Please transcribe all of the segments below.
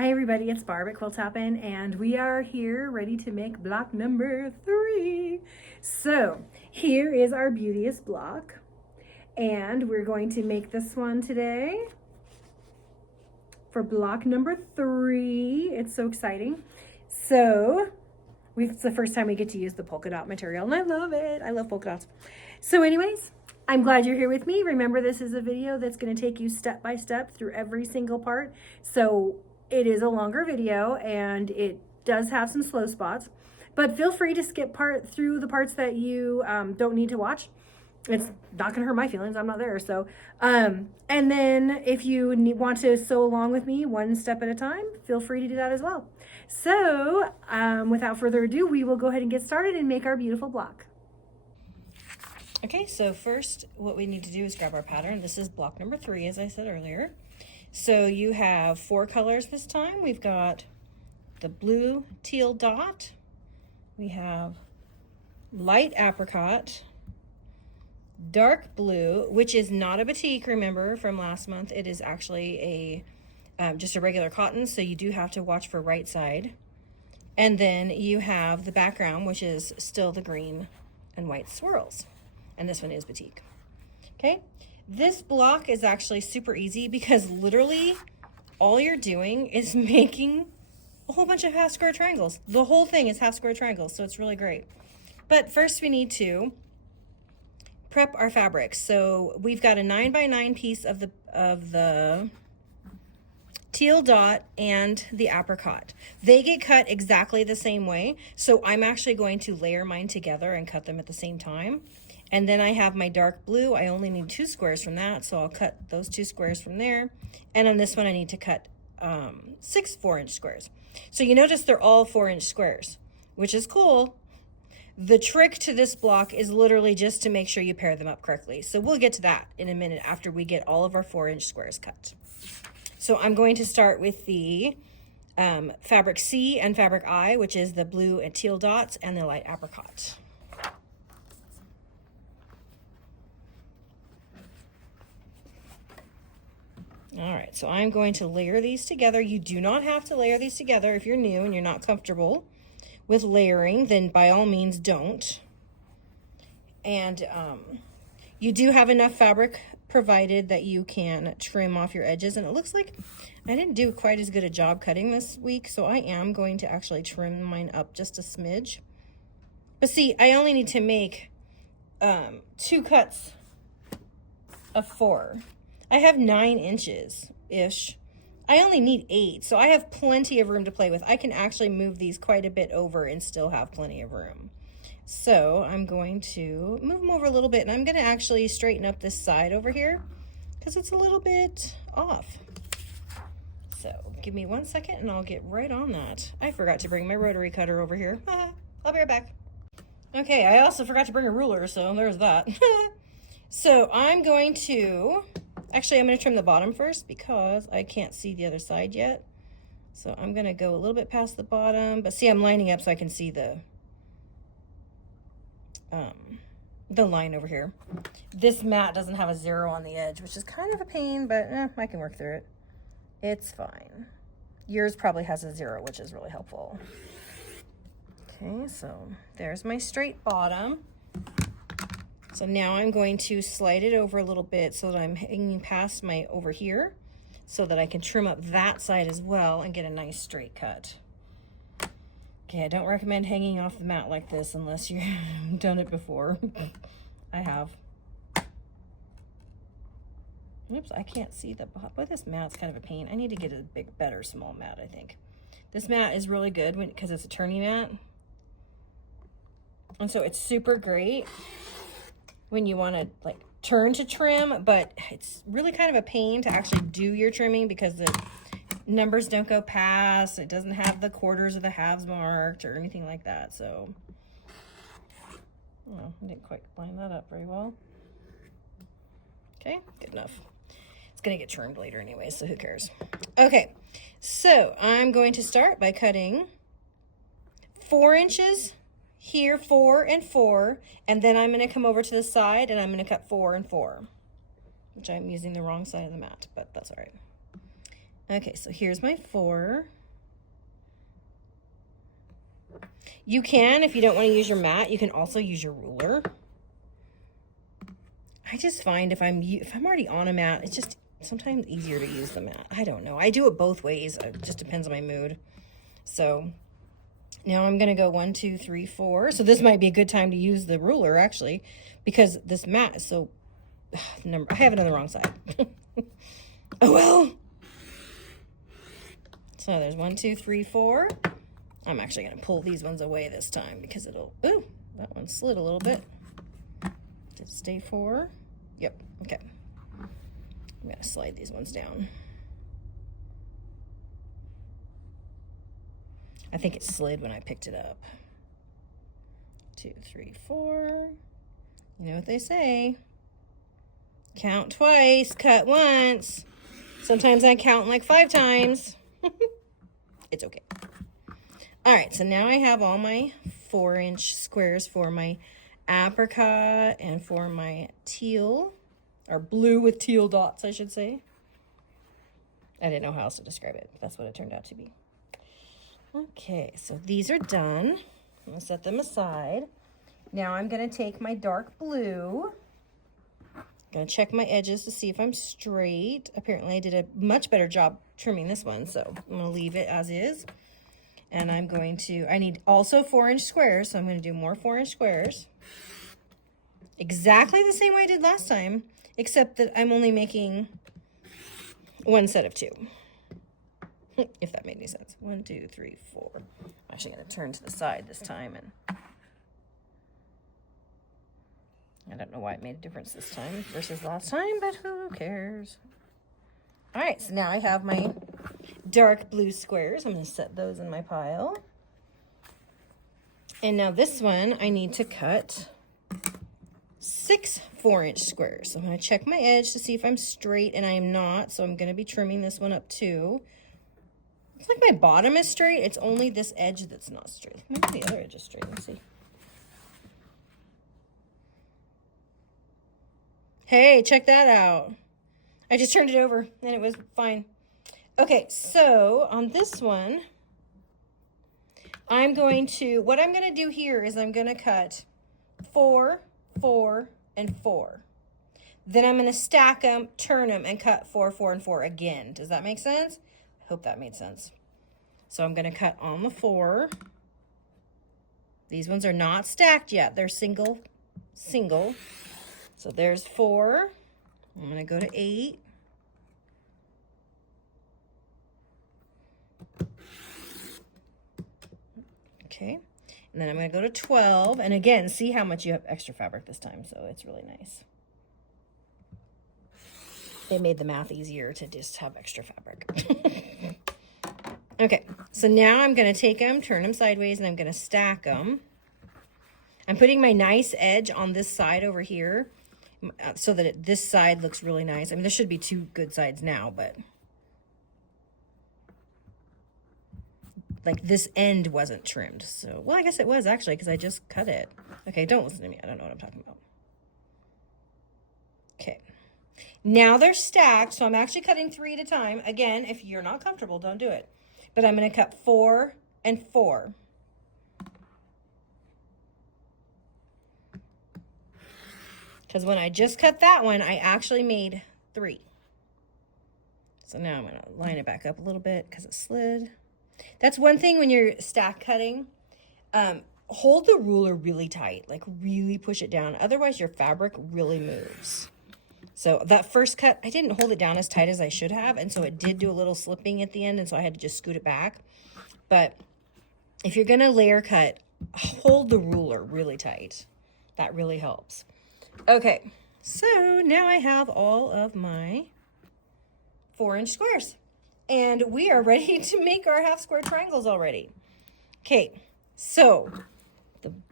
Hi everybody, it's Barb at Quilt Toppin', and we are here ready to make block number 3. So here is our beauteous block, and we're going to make this one today for block number 3. It's so exciting. So it's the first time we get to use the polka dot material, and I love it. I love polka dots. So anyways, I'm glad you're here with me. Remember, this is a video that's going to take you step by step through every single part. So it is a longer video and it does have some slow spots, but feel free to skip through the parts that you don't need to watch. It's not going to hurt my feelings. I'm not there. So, and then if you want to sew along with me one step at a time, feel free to do that as well. So, without further ado, we will go ahead and get started and make our beautiful block. Okay, so first what we need to do is grab our pattern. This is block number 3, as I said earlier. So you have 4 colors this time. We've got the blue teal dot, we have light apricot, dark blue, which is not a batik, remember, from last month. It is actually a just a regular cotton, so you do have to watch for right side. And then you have the background, which is still the green and white swirls. And this one is batik. Okay, this block is actually super easy because literally all you're doing is making a whole bunch of half square triangles. The whole thing is half square triangles, so it's really great. But first we need to prep our fabric. So we've got a 9x9 piece of the teal dot and the apricot. They get cut exactly the same way, so I'm actually going to layer mine together and cut them at the same time. And then I have my dark blue. I only need 2 squares from that, so I'll cut those 2 squares from there. And on this one, I need to cut 6 4-inch squares. So you notice they're all 4-inch squares, which is cool. The trick to this block is literally just to make sure you pair them up correctly. So we'll get to that in a minute after we get all of our 4-inch squares cut. So I'm going to start with the fabric C and fabric I, which is the blue and teal dots and the light apricot. All right, so I'm going to layer these together. You do not have to layer these together. If you're new and you're not comfortable with layering, then by all means don't. And you do have enough fabric provided that you can trim off your edges. And it looks like I didn't do quite as good a job cutting this week, so I am going to actually trim mine up just a smidge. But see, I only need to make 2 cuts of 4. I have 9 inches-ish. I only need 8, so I have plenty of room to play with. I can actually move these quite a bit over and still have plenty of room. So I'm going to move them over a little bit, and I'm going to actually straighten up this side over here because it's a little bit off. So give me 1 second, and I'll get right on that. I forgot to bring my rotary cutter over here. I'll be right back. Okay, I also forgot to bring a ruler, so there's that. So I'm going to... Actually, I'm going to trim the bottom first because I can't see the other side yet. So I'm going to go a little bit past the bottom. But see, I'm lining up so I can see the line over here. This mat doesn't have a 0 on the edge, which is kind of a pain, but I can work through it. It's fine. Yours probably has a 0, which is really helpful. Okay, so there's my straight bottom. So now I'm going to slide it over a little bit so that I'm hanging past my over here so that I can trim up that side as well and get a nice straight cut. Okay, I don't recommend hanging off the mat like this unless you've done it before. I have. Oops, I can't see the bottom, but this mat's kind of a pain. I need to get a better small mat, I think. This mat is really good because it's a turning mat. And so it's super great when you want to like turn to trim, but it's really kind of a pain to actually do your trimming because the numbers don't go past. It doesn't have the quarters or the halves marked or anything like that. So, oh, I didn't quite line that up very well. Okay, good enough. It's gonna get trimmed later anyway, so who cares? Okay, so I'm going to start by cutting 4 inches here, 4 and 4, and then I'm going to come over to the side and I'm going to cut 4 and 4, which I'm using the wrong side of the mat, but that's all right. Okay, so here's my 4. You can, if you don't want to use your mat, you can also use your ruler. I just find if I'm already on a mat, it's just sometimes easier to use the mat. I don't know. I do it both ways. It just depends on my mood. So now I'm going to go 1, 2, 3, 4. So this might be a good time to use the ruler, actually, because this mat is so... I have it on the wrong side. Oh, well. So there's 1, 2, 3, 4. I'm actually going to pull these ones away this time because it'll... Ooh, that one slid a little bit. Did it stay 4? Yep, okay. I'm going to slide these ones down. I think it slid when I picked it up. 2, 3, 4. You know what they say. Count twice, cut once. Sometimes I count like 5 times. It's okay. All right, so now I have all my 4-inch squares for my apricot and for my teal, or blue with teal dots, I should say. I didn't know how else to describe it. That's what it turned out to be. Okay, so these are done. I'm gonna set them aside. Now I'm gonna take my dark blue. Gonna check my edges to see if I'm straight. Apparently I did a much better job trimming this one, so I'm gonna leave it as is. And I'm going to, I need also 4-inch squares, so I'm gonna do more 4-inch squares. Exactly the same way I did last time, except that I'm only making 1 set of 2. If that made any sense. 1, 2, 3, 4. I'm actually gonna turn to the side this time, and I don't know why it made a difference this time versus last time, but who cares? All right, so now I have my dark blue squares. I'm going to set those in my pile. And now this one, I need to cut 6 4-inch squares. So I'm going to check my edge to see if I'm straight, and I am not, so I'm going to be trimming this one up too. It's like my bottom is straight. It's only this edge that's not straight. Maybe the other edge is straight. Let's see. Hey, check that out. I just turned it over and it was fine. Okay, so on this one, what I'm going to do here is I'm going to cut 4, 4, and 4. Then I'm going to stack them, turn them, and cut 4, 4, and 4 again. Does that make sense? I hope that made sense. So I'm going to cut on the 4. These ones are not stacked yet. They're single. So there's 4. I'm going to go to 8. Okay. And then I'm going to go to 12. And again, see how much you have extra fabric this time. So it's really nice. It made the math easier to just have extra fabric. Okay. So now I'm going to take them, turn them sideways, and I'm going to stack them. I'm putting my nice edge on this side over here so that this side looks really nice. I mean, there should be 2 good sides now, but like this end wasn't trimmed. So, well, I guess it was actually because I just cut it. Okay, don't listen to me. I don't know what I'm talking about. Okay. Now they're stacked, so I'm actually cutting 3 at a time. Again, if you're not comfortable, don't do it. But I'm going to cut 4 and 4. Because when I just cut that one, I actually made 3. So now I'm going to line it back up a little bit because it slid. That's one thing when you're stack cutting. Hold the ruler really tight, like really push it down. Otherwise, your fabric really moves. So that first cut, I didn't hold it down as tight as I should have. And so it did do a little slipping at the end. And so I had to just scoot it back. But if you're going to layer cut, hold the ruler really tight. That really helps. Okay, so now I have all of my 4-inch squares. And we are ready to make our half square triangles already. Okay, so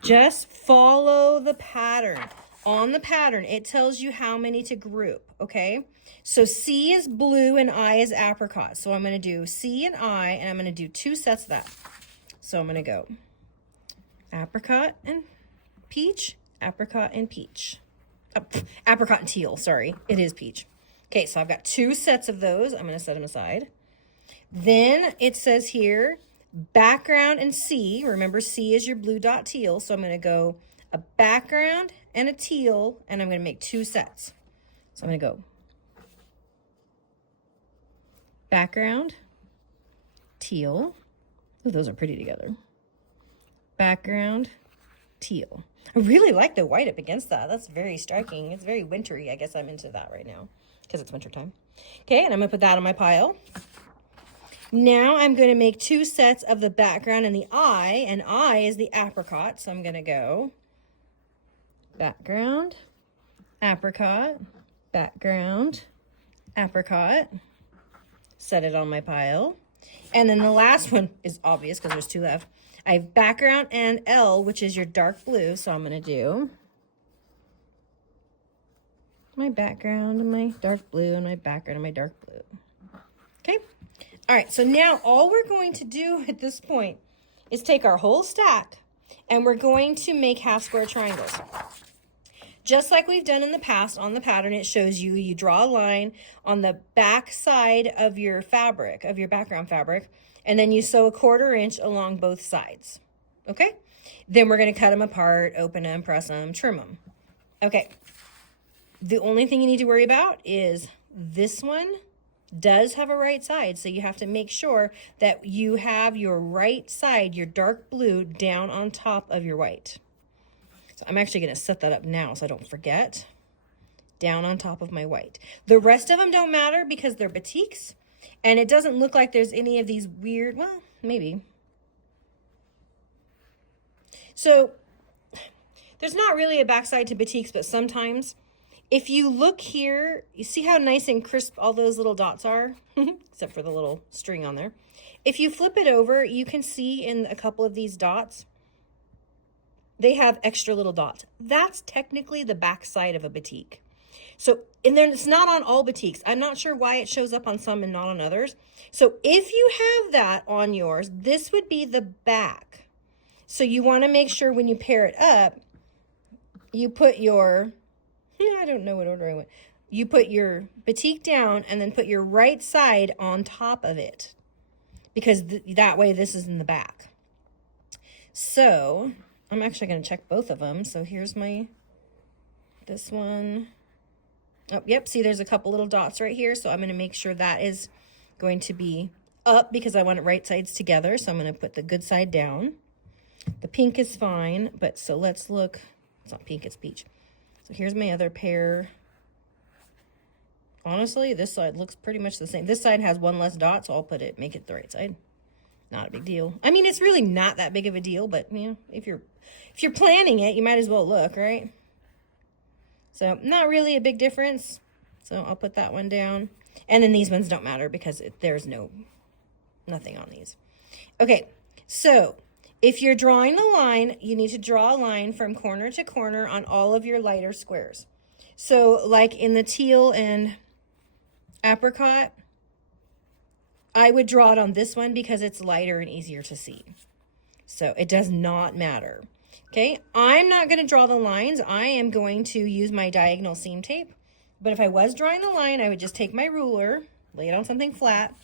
just follow the pattern. On the pattern, it tells you how many to group, okay? So C is blue and I is apricot. So I'm going to do C and I, and I'm going to do 2 sets of that. So I'm going to go apricot and peach, apricot and peach. Apricot and teal, sorry. It is peach. Okay, so I've got 2 sets of those. I'm going to set them aside. Then it says here, background and C. Remember, C is your blue dot teal. So I'm going to go a background and a teal, and I'm going to make 2 sets. So I'm going to go background, teal. Oh, those are pretty together. Background, teal. I really like the white up against that. That's very striking. It's very wintry. I guess I'm into that right now because it's winter time. Okay, and I'm going to put that on my pile. Now I'm going to make 2 sets of the background and the eye, and eye is the apricot. So I'm going to go background, apricot, background, apricot. Set it on my pile. And then the last one is obvious because there's 2 left. I have background and L, which is your dark blue. So I'm going to do my background and my dark blue and my background and my dark blue. Okay. All right. So now all we're going to do at this point is take our whole stack and we're going to make half square triangles. Just like we've done in the past on the pattern, it shows you, you draw a line on the back side of your fabric, of your background fabric, and then you sew a 1/4 inch along both sides, okay? Then we're gonna cut them apart, open them, press them, trim them. Okay, the only thing you need to worry about is this one does have a right side, so you have to make sure that you have your right side, your dark blue, down on top of your white. So I'm actually gonna set that up now so I don't forget. Down on top of my white. The rest of them don't matter because they're batiks. And it doesn't look like there's any of these weird, well, maybe. So there's not really a backside to batiks, but sometimes if you look here, you see how nice and crisp all those little dots are, except for the little string on there. If you flip it over, you can see in a couple of these dots, they have extra little dots. That's technically the backside of a batik. So, and then it's not on all batiks. I'm not sure why it shows up on some and not on others. So if you have that on yours, this would be the back. So you want to make sure when you pair it up, you put your, I don't know what order I went. You put your batik down and then put your right side on top of it. Because that way this is in the back. So I'm actually going to check both of them. So here's this one. Oh, yep, see there's a couple little dots right here, so I'm going to make sure that is going to be up because I want it right sides together, so I'm going to put the good side down. The pink is fine, but so let's look. It's not pink, it's peach. So here's my other pair. Honestly, this side looks pretty much the same. This side has one less dot, so I'll make it the right side. Not a big deal. I mean, it's really not that big of a deal, but you know, if you're planning it, you might as well look, right? So not really a big difference. So I'll put that one down. And then these ones don't matter because there's nothing on these. Okay, so if you're drawing the line, you need to draw a line from corner to corner on all of your lighter squares. So like in the teal and apricot, I would draw it on this one because it's lighter and easier to see. So it does not matter. Okay, I'm not going to draw the lines. I am going to use my diagonal seam tape. But if I was drawing the line, I would just take my ruler, lay it on something flat,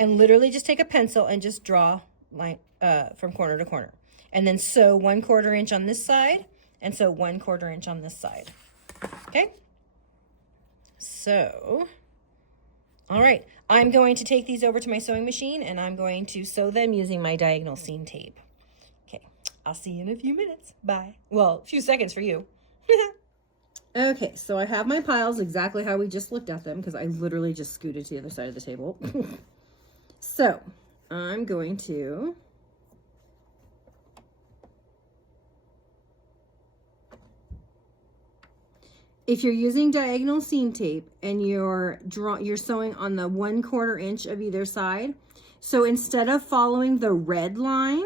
and literally just take a pencil and just draw line from corner to corner. And then sew 1/4 inch on this side, and sew 1/4 inch on this side. Okay? So, all right. I'm going to take these over to my sewing machine, and I'm going to sew them using my diagonal seam tape. I'll see you in a few minutes. Bye. Well, a few seconds for you. Okay, so I have my piles exactly how we just looked at them because I literally just scooted to the other side of the table. So I'm going to if you're using diagonal seam tape and you're sewing on the 1/4 inch of either side, so instead of following the red line,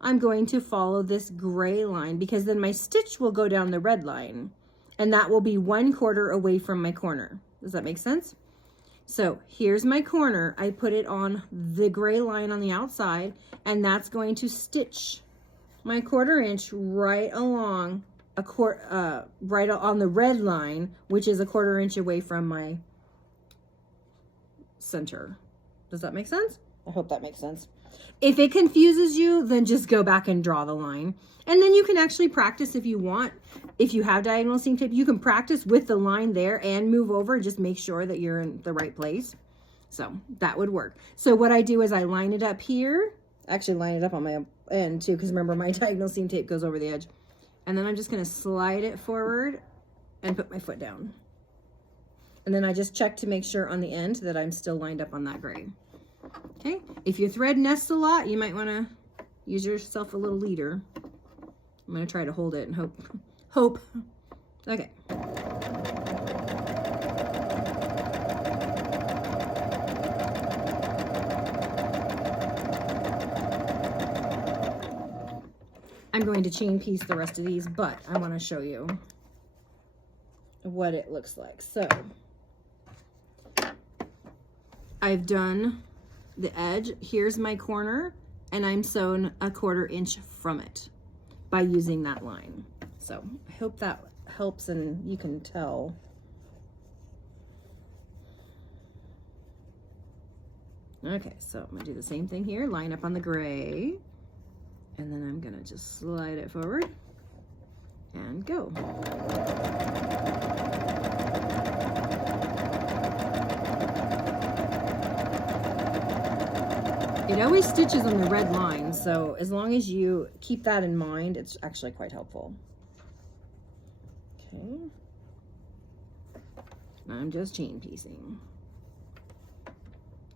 I'm going to follow this gray line because then my stitch will go down the red line and that will be 1/4 away from my corner. Does that make sense? So here's my corner. I put it on the gray line on the outside and that's going to stitch my 1/4 inch right along right on the red line, which is 1/4 inch away from my center. Does that make sense? I hope that makes sense. If it confuses you, then just go back and draw the line. And then you can actually practice if you want. If you have diagonal seam tape, you can practice with the line there and move over. Just make sure that you're in the right place. So that would work. So what I do is I line it up here. Actually line it up on my end too, because remember my diagonal seam tape goes over the edge. And then I'm just going to slide it forward and put my foot down. And then I just check to make sure on the end that I'm still lined up on that gray. Okay, if your thread nests a lot, you might want to use yourself a little leader. I'm going to try to hold it and hope. Okay. I'm going to chain piece the rest of these, but I want to show you what it looks like. So I've done the edge. Here's my corner, and I'm sewn a 1/4 inch from it by using that line. So I hope that helps and you can tell. Okay, so I'm gonna do the same thing here, line up on the gray, and then I'm gonna just slide it forward and go. It always stitches on the red line, so as long as you keep that in mind, it's actually quite helpful. Okay. I'm just chain piecing.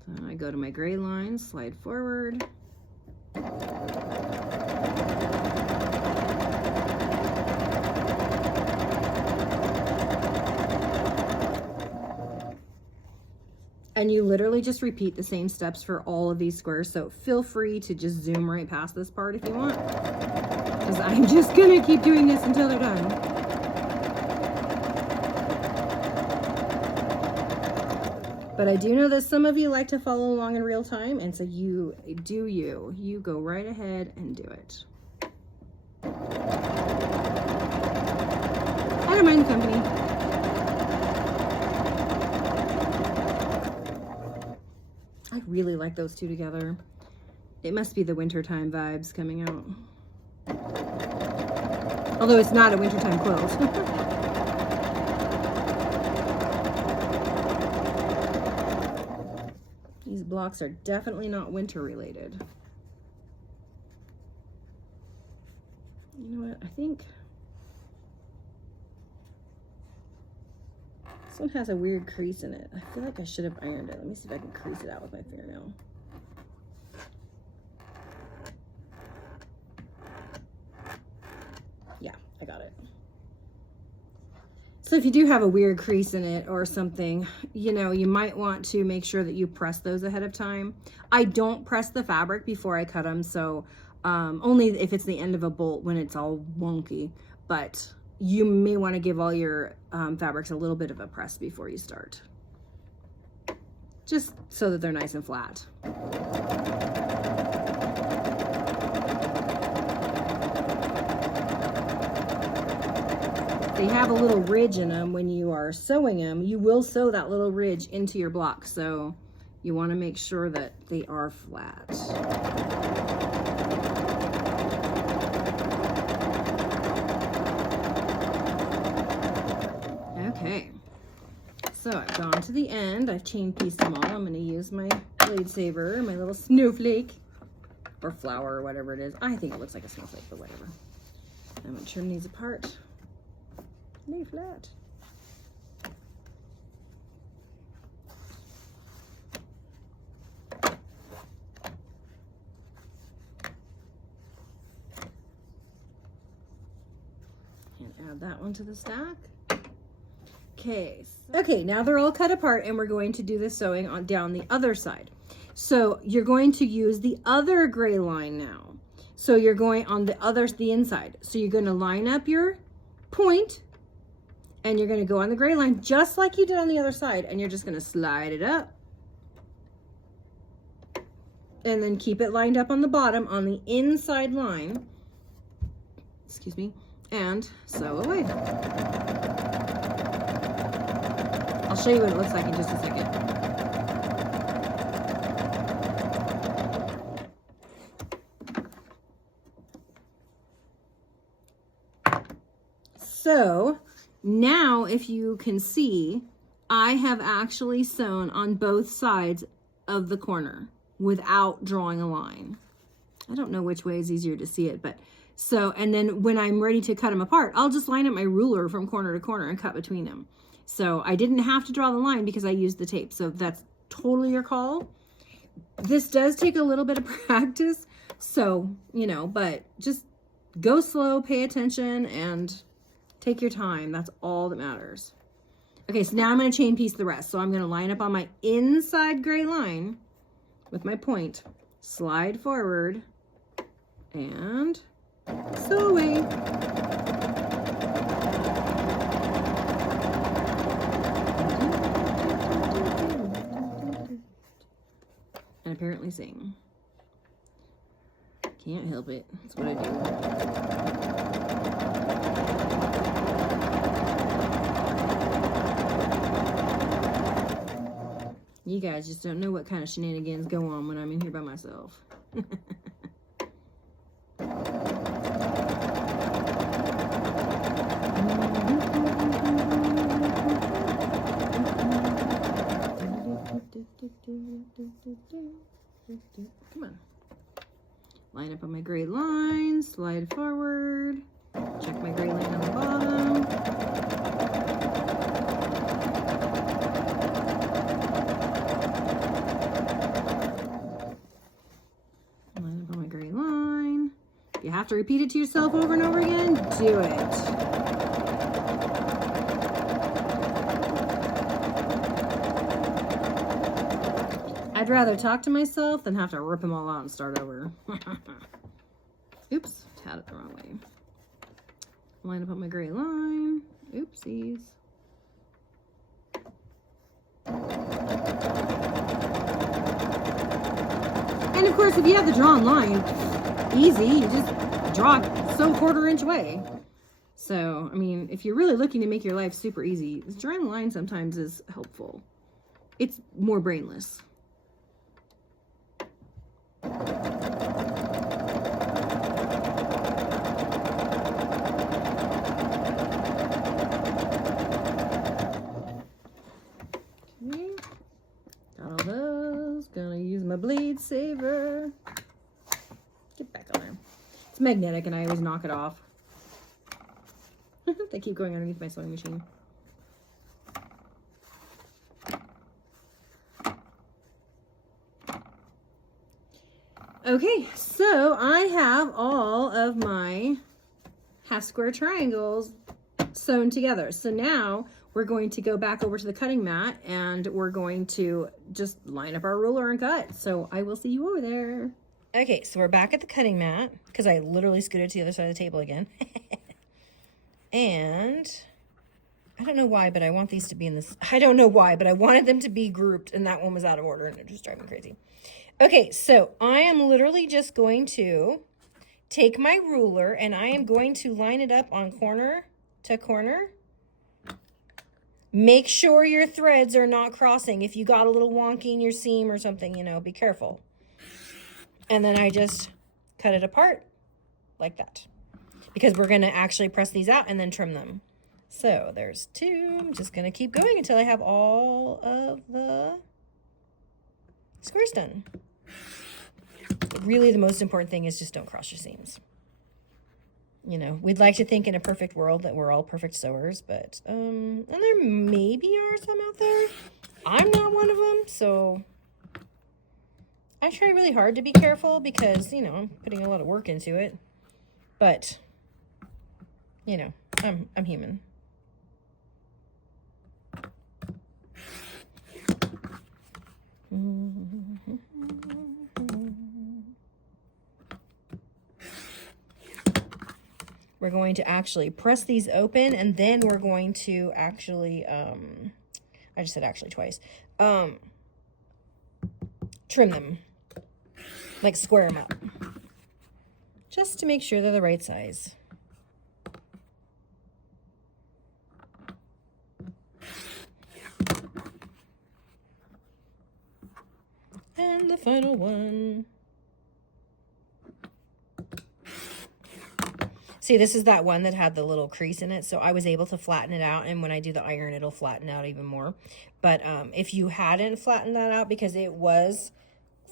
So I go to my gray line, slide forward. And you literally just repeat the same steps for all of these squares. So feel free to just zoom right past this part if you want, because I'm just gonna keep doing this until they're done. But I do know that some of you like to follow along in real time, and so you go right ahead and do it. I don't mind the company. I really like those two together. It must be the wintertime vibes coming out. Although it's not a wintertime quilt. These blocks are definitely not winter related. You know what? I think this one has a weird crease in it. I feel like I should have ironed it. Let me see if I can crease it out with my fingernail. Yeah, I got it. So if you do have a weird crease in it or something, you know, you might want to make sure that you press those ahead of time. I don't press the fabric before I cut them, so only if it's the end of a bolt when it's all wonky, but you may want to give all your fabrics a little bit of a press before you start, just so that they're nice and flat. They have a little ridge in them when you are sewing them. You will sew that little ridge into your block, so you want to make sure that they are flat. Okay, so I've gone to the end. I've chain pieced them all. I'm going to use my blade saver, my little snowflake or flower or whatever it is. I think it looks like a snowflake, but whatever. I'm going to trim these apart. Lay flat. And add that one to the stack. Okay, now they're all cut apart, and we're going to do the sewing on down the other side. So you're going to use the other gray line now. So you're going on the inside. So you're going to line up your point, and you're going to go on the gray line just like you did on the other side, and you're just going to slide it up. And then keep it lined up on the bottom on the inside line. Excuse me. And sew away. I'll show you what it looks like in just a second. So now if you can see, I have actually sewn on both sides of the corner without drawing a line. I don't know which way is easier to see it, but so, and then when I'm ready to cut them apart, I'll just line up my ruler from corner to corner and cut between them. So I didn't have to draw the line because I used the tape. So that's totally your call. This does take a little bit of practice. So, you know, but just go slow, pay attention, and take your time. That's all that matters. Okay, so now I'm going to chain piece the rest. So I'm going to line up on my inside gray line with my point, slide forward, and sew away. And apparently sing. Can't help it. That's what I do. You guys just don't know what kind of shenanigans go on when I'm in here by myself. Come on. Line up on my gray line, slide forward, check my gray line on the bottom. Line up on my gray line. If you have to repeat it to yourself over and over again, do it. I'd rather talk to myself than have to rip them all out and start over. Oops, had it the wrong way. Line up on my gray line. Oopsies. And of course, if you have the drawn line, easy, you just draw sew 1/4 inch away. So, I mean, if you're really looking to make your life super easy, drawing the line sometimes is helpful. It's more brainless. Got all those. Gonna use my blade saver. Get back on there. It's magnetic and I always knock it off. They keep going underneath my sewing machine. Okay, so I have all of my half square triangles sewn together. So now we're going to go back over to the cutting mat and we're going to just line up our ruler and cut. So I will see you over there. Okay, so we're back at the cutting mat because I literally scooted to the other side of the table again. And I don't know why, but I want these to be in this. I don't know why, but I wanted them to be grouped and that one was out of order and it just drove me crazy. Okay, so I am literally just going to take my ruler and I am going to line it up on corner to corner. Make sure your threads are not crossing. If you got a little wonky in your seam or something, you know, be careful. And then I just cut it apart like that because we're going to actually press these out and then trim them. So there's 2. I'm just going to keep going until I have all of the squares done. Really, the most important thing is just don't cross your seams. You know, we'd like to think in a perfect world that we're all perfect sewers, but, and there maybe are some out there. I'm not one of them, so I try really hard to be careful because, you know, I'm putting a lot of work into it, but, you know, I'm human. We're going to actually press these open and then we're going to actually, I just said actually twice, trim them, like square them up, just to make sure they're the right size. And the final one. See, this is that one that had the little crease in it, so I was able to flatten it out, and when I do the iron, it'll flatten out even more. But if you hadn't flattened that out, because it was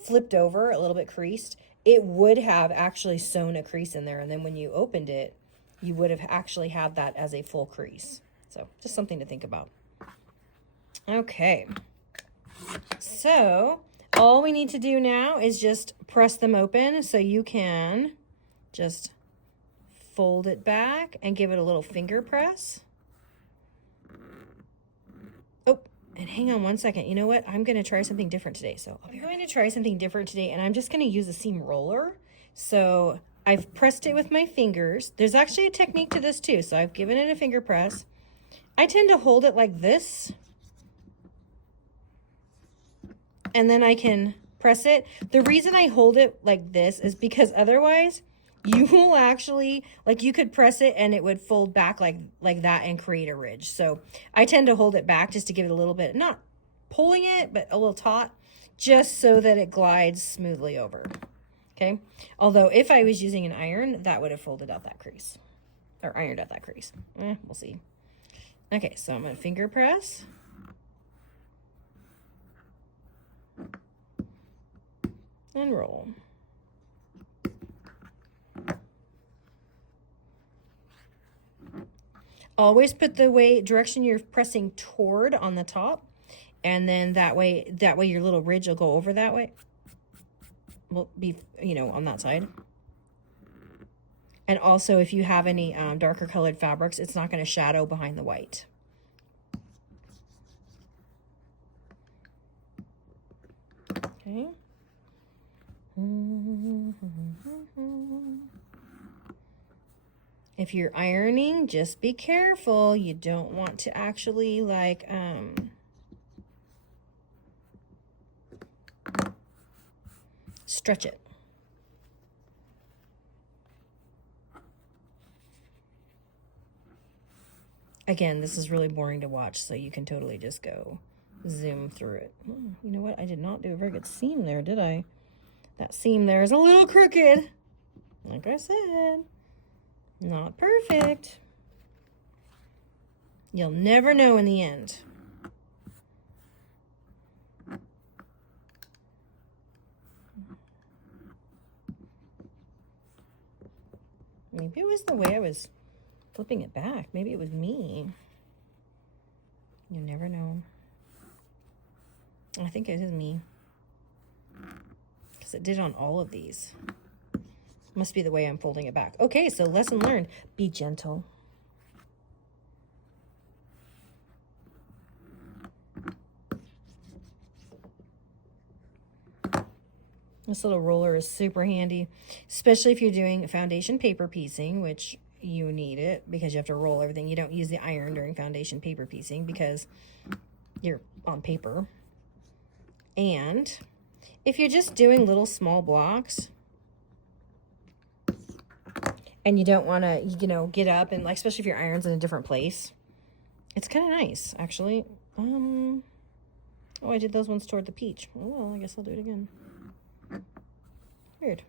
flipped over, a little bit creased, it would have actually sewn a crease in there, and then when you opened it, you would have actually had that as a full crease. So just something to think about. Okay, so all we need to do now is just press them open, so you can just fold it back and give it a little finger press. Oh, and hang on one second. You know what? I'm going to try something different today. So I'm going to try something different today, and I'm just going to use a seam roller. So I've pressed it with my fingers. There's actually a technique to this too. So I've given it a finger press. I tend to hold it like this, and then I can press it. The reason I hold it like this is because otherwise you will actually, like, you could press it and it would fold back like that and create a ridge. So I tend to hold it back just to give it a little bit, not pulling it, but a little taut, just so that it glides smoothly over. Okay. Although if I was using an iron, that would have folded out that crease, or ironed out that crease. We'll see. Okay, so I'm going to finger press. And roll. Always put the direction you're pressing toward on the top, and then that way your little ridge will go over that way. Will be, you know, on that side. And also, if you have any darker colored fabrics, it's not going to shadow behind the white. Okay. If you're ironing, just be careful. You don't want to actually like stretch it. Again, this is really boring to watch, so you can totally just go zoom through it. You know what? I did not do a very good seam there, did I? That seam there is a little crooked. Like I said. Not perfect. You'll never know in the end. Maybe it was the way I was flipping it back. Maybe it was me. You never know. I think it is me. Because it did on all of these. Must be the way I'm folding it back. Okay, so lesson learned. Be gentle. This little roller is super handy, especially if you're doing foundation paper piecing, which you need it because you have to roll everything. You don't use the iron during foundation paper piecing because you're on paper. And if you're just doing little small blocks, and you don't want to, you know, get up and, like, especially if your iron's in a different place, it's kind of nice, actually. Oh, I did those ones toward the peach. Oh, well, I guess I'll do it again. Weird.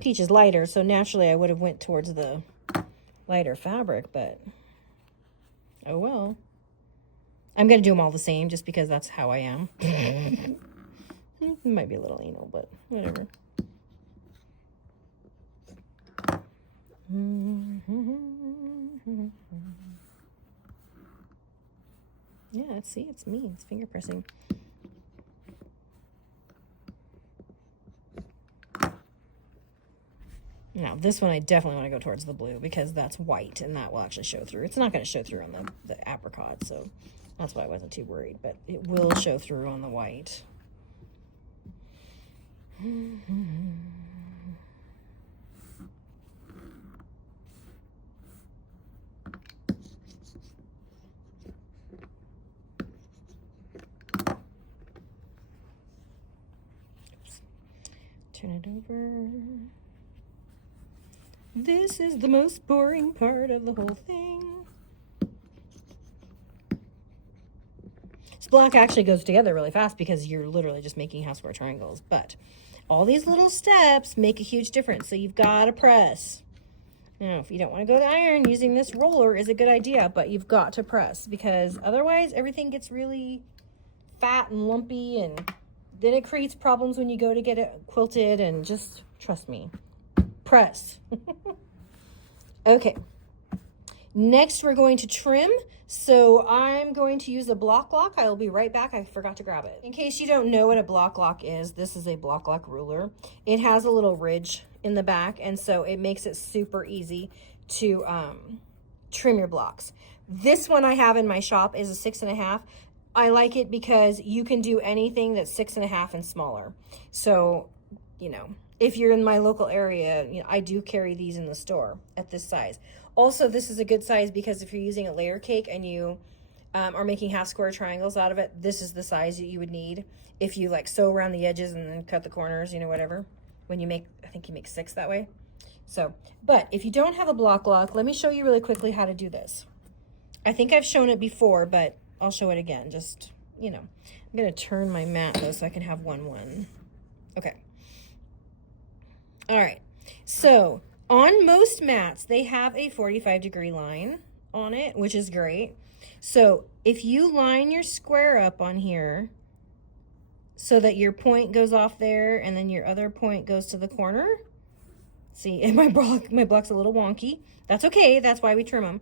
Peach is lighter, so naturally I would have went towards the lighter fabric, but oh well. I'm going to do them all the same just because that's how I am. It might be a little anal, but whatever. Yeah, see, it's me. It's finger pressing. Now, this one I definitely want to go towards the blue because that's white and that will actually show through. It's not going to show through on the apricot, so that's why I wasn't too worried, but it will show through on the white. Turn it over. This is the most boring part of the whole thing. block actually goes together really fast because you're literally just making half square triangles. But all these little steps make a huge difference. So you've got to press. Now, if you don't want to go to iron, using this roller is a good idea, but you've got to press because otherwise everything gets really fat and lumpy, and then it creates problems when you go to get it quilted. And just trust me, press. Okay, next we're going to trim. So I'm going to use a block lock. I will be right back. I forgot to grab it. In case you don't know what a block lock is, this is a block lock ruler. It has a little ridge in the back, and so it makes it super easy to trim your blocks. This one I have in my shop is a 6.5. I like it because you can do anything that's 6.5 and smaller. So, you know, if you're in my local area, you know, I do carry these in the store at this size. Also, this is a good size because if you're using a layer cake and you are making half square triangles out of it, this is the size that you would need. If you like sew around the edges and then cut the corners, you know, whatever. When you make, I think you make 6 that way. So, but if you don't have a block lock, let me show you really quickly how to do this. I think I've shown it before, but I'll show it again. Just, you know, I'm going to turn my mat though so I can have one. Okay. All right. So on most mats, they have a 45-degree line on it, which is great. So if you line your square up on here so that your point goes off there and then your other point goes to the corner. See, and my block's a little wonky. That's okay. That's why we trim them.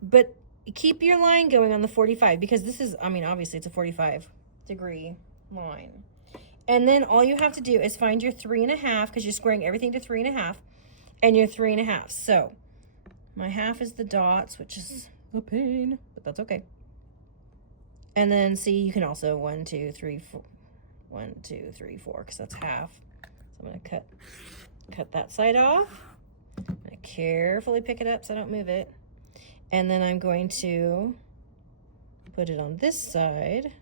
But keep your line going on the 45 because this is, I mean, obviously it's a 45-degree line. And then all you have to do is find your 3.5 because you're squaring everything to 3.5 and your 3.5. So my half is the dots, which is a pain, but that's okay. And then see, you can also 1, 2, 3, 4, 1, 2, 3, 4, because that's half. So I'm going to cut that side off. I'm going to carefully pick it up so I don't move it. And then I'm going to put it on this side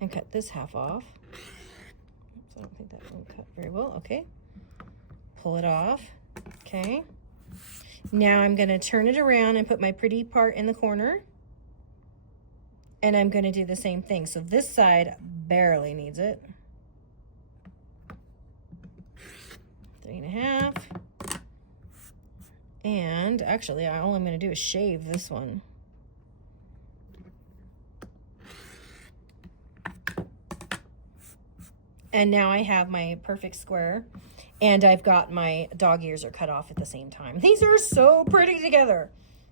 and cut this half off. So I don't think that will cut very well. Okay. Pull it off. Okay. Now I'm going to turn it around and put my pretty part in the corner. And I'm going to do the same thing. So this side barely needs it. 3.5. And actually, all I'm going to do is shave this one. And now I have my perfect square. And I've got my dog ears are cut off at the same time. These are so pretty together.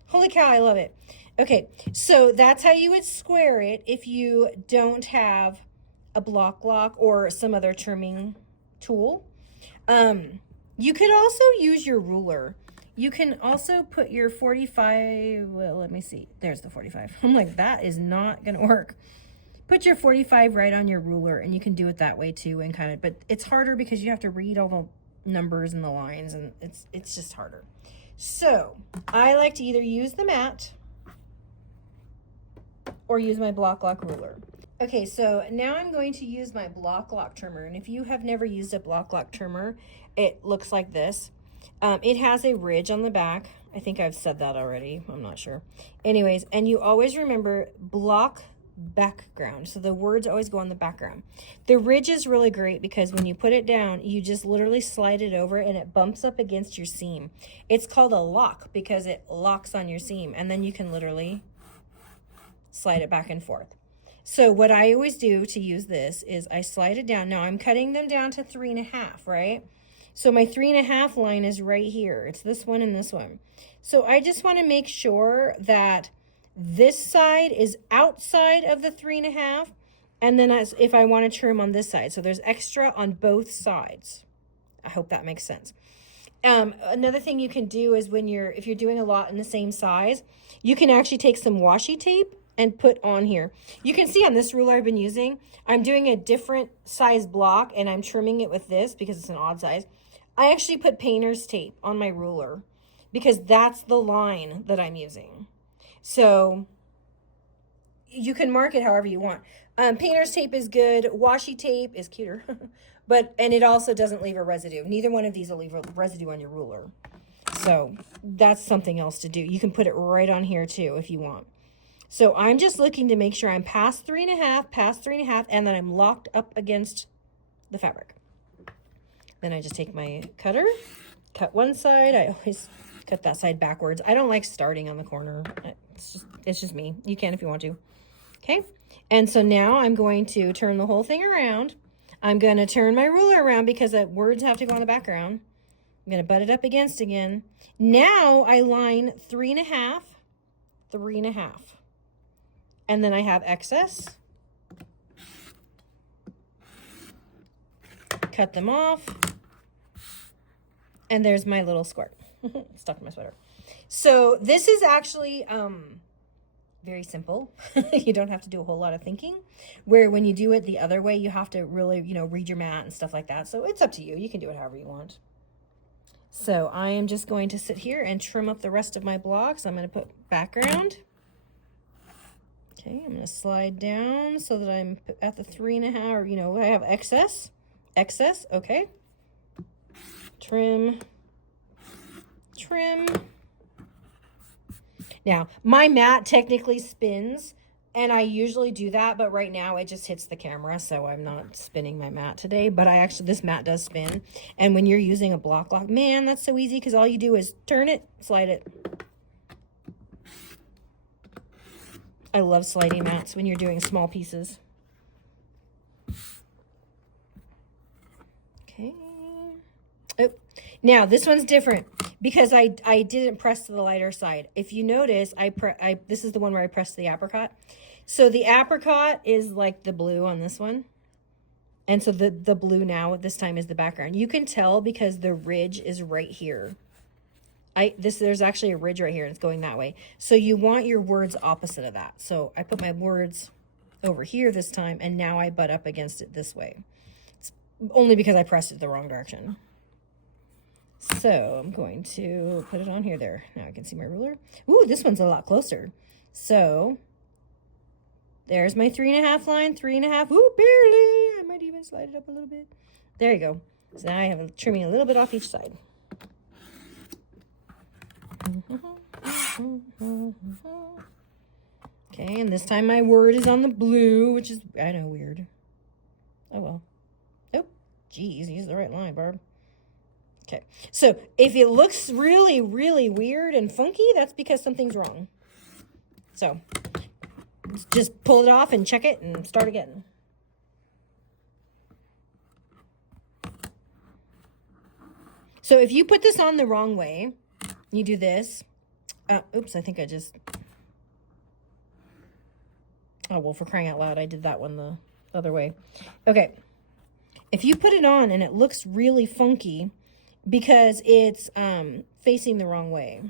Holy cow, I love it. Okay, so that's how you would square it if you don't have a block lock or some other trimming tool. You could also use your ruler. You can also put your 45, well, let me see. There's the 45. I'm like, that is not gonna work. Put your 45 right on your ruler and you can do it that way too and kind of, but it's harder because you have to read all the numbers and the lines and it's just harder. So I like to either use the mat or use my block lock ruler. Okay, so now I'm going to use my block lock trimmer. And if you have never used a block lock trimmer, it looks like this. It has a ridge on the back. I think I've said that already. I'm not sure. Anyways, and you always remember block background. So the words always go on the background. The ridge is really great because when you put it down, you just literally slide it over and it bumps up against your seam. It's called a lock because it locks on your seam and then you can literally slide it back and forth. So what I always do to use this is I slide it down. Now I'm cutting them down to 3.5, right? So my 3.5 line is right here. It's this one and this one. So I just want to make sure that this side is outside of the 3.5, and then if I want to trim on this side. So there's extra on both sides. I hope that makes sense. Another thing you can do is if you're doing a lot in the same size, you can actually take some washi tape and put on here. You can see on this ruler I've been using, I'm doing a different size block and I'm trimming it with this because it's an odd size. I actually put painter's tape on my ruler because that's the line that I'm using. So you can mark it however you want. Painter's tape is good. Washi tape is cuter, and it also doesn't leave a residue. Neither one of these will leave a residue on your ruler. So that's something else to do. You can put it right on here too if you want. So I'm just looking to make sure I'm past 3.5, and then I'm locked up against the fabric. Then I just take my cutter, cut one side. I always cut that side backwards. I don't like starting on the corner. It's just me. You can if you want to. Okay. And so now I'm going to turn the whole thing around. I'm going to turn my ruler around because the words have to go on the background. I'm going to butt it up against again. Now I line 3.5, 3.5. And then I have excess. Cut them off. And there's my little squirt. Stuck in my sweater. So this is actually very simple. You don't have to do a whole lot of thinking. Where when you do it the other way, you have to really, read your mat and stuff like that. So it's up to you. You can do it however you want. So I am just going to sit here and trim up the rest of my blocks. I'm going to put background. Okay, I'm going to slide down so that I'm at the 3.5, or, I have excess. Excess, okay. Trim. Trim. Now, my mat technically spins, and I usually do that, but right now it just hits the camera, so I'm not spinning my mat today. But this mat does spin. And when you're using a block lock, man, that's so easy because all you do is turn it, slide it. I love sliding mats when you're doing small pieces. Okay. Oh, now this one's different because I didn't press to the lighter side. If you notice, this is the one where I pressed the apricot. So the apricot is like the blue on this one. And so the blue now at this time is the background. You can tell because the ridge is right here. There's actually a ridge right here and it's going that way. So you want your words opposite of that. So I put my words over here this time and now I butt up against it this way. It's only because I pressed it the wrong direction. So I'm going to put it on here there. Now I can see my ruler. Ooh, this one's a lot closer. So there's my 3.5 line, 3.5. Ooh, barely. I might even slide it up a little bit. There you go. So now I have trimming a little bit off each side. Okay, and this time my word is on the blue, which is, I know, weird. Oh, well. Oh, geez, use the right line, Barb. Okay, so if it looks really, really weird and funky, that's because something's wrong. So just pull it off and check it and start again. So if you put this on the wrong way, you do this. Oops, I think I just... Oh, well, for crying out loud, I did that one the other way. Okay. If you put it on and it looks really funky because it's facing the wrong way.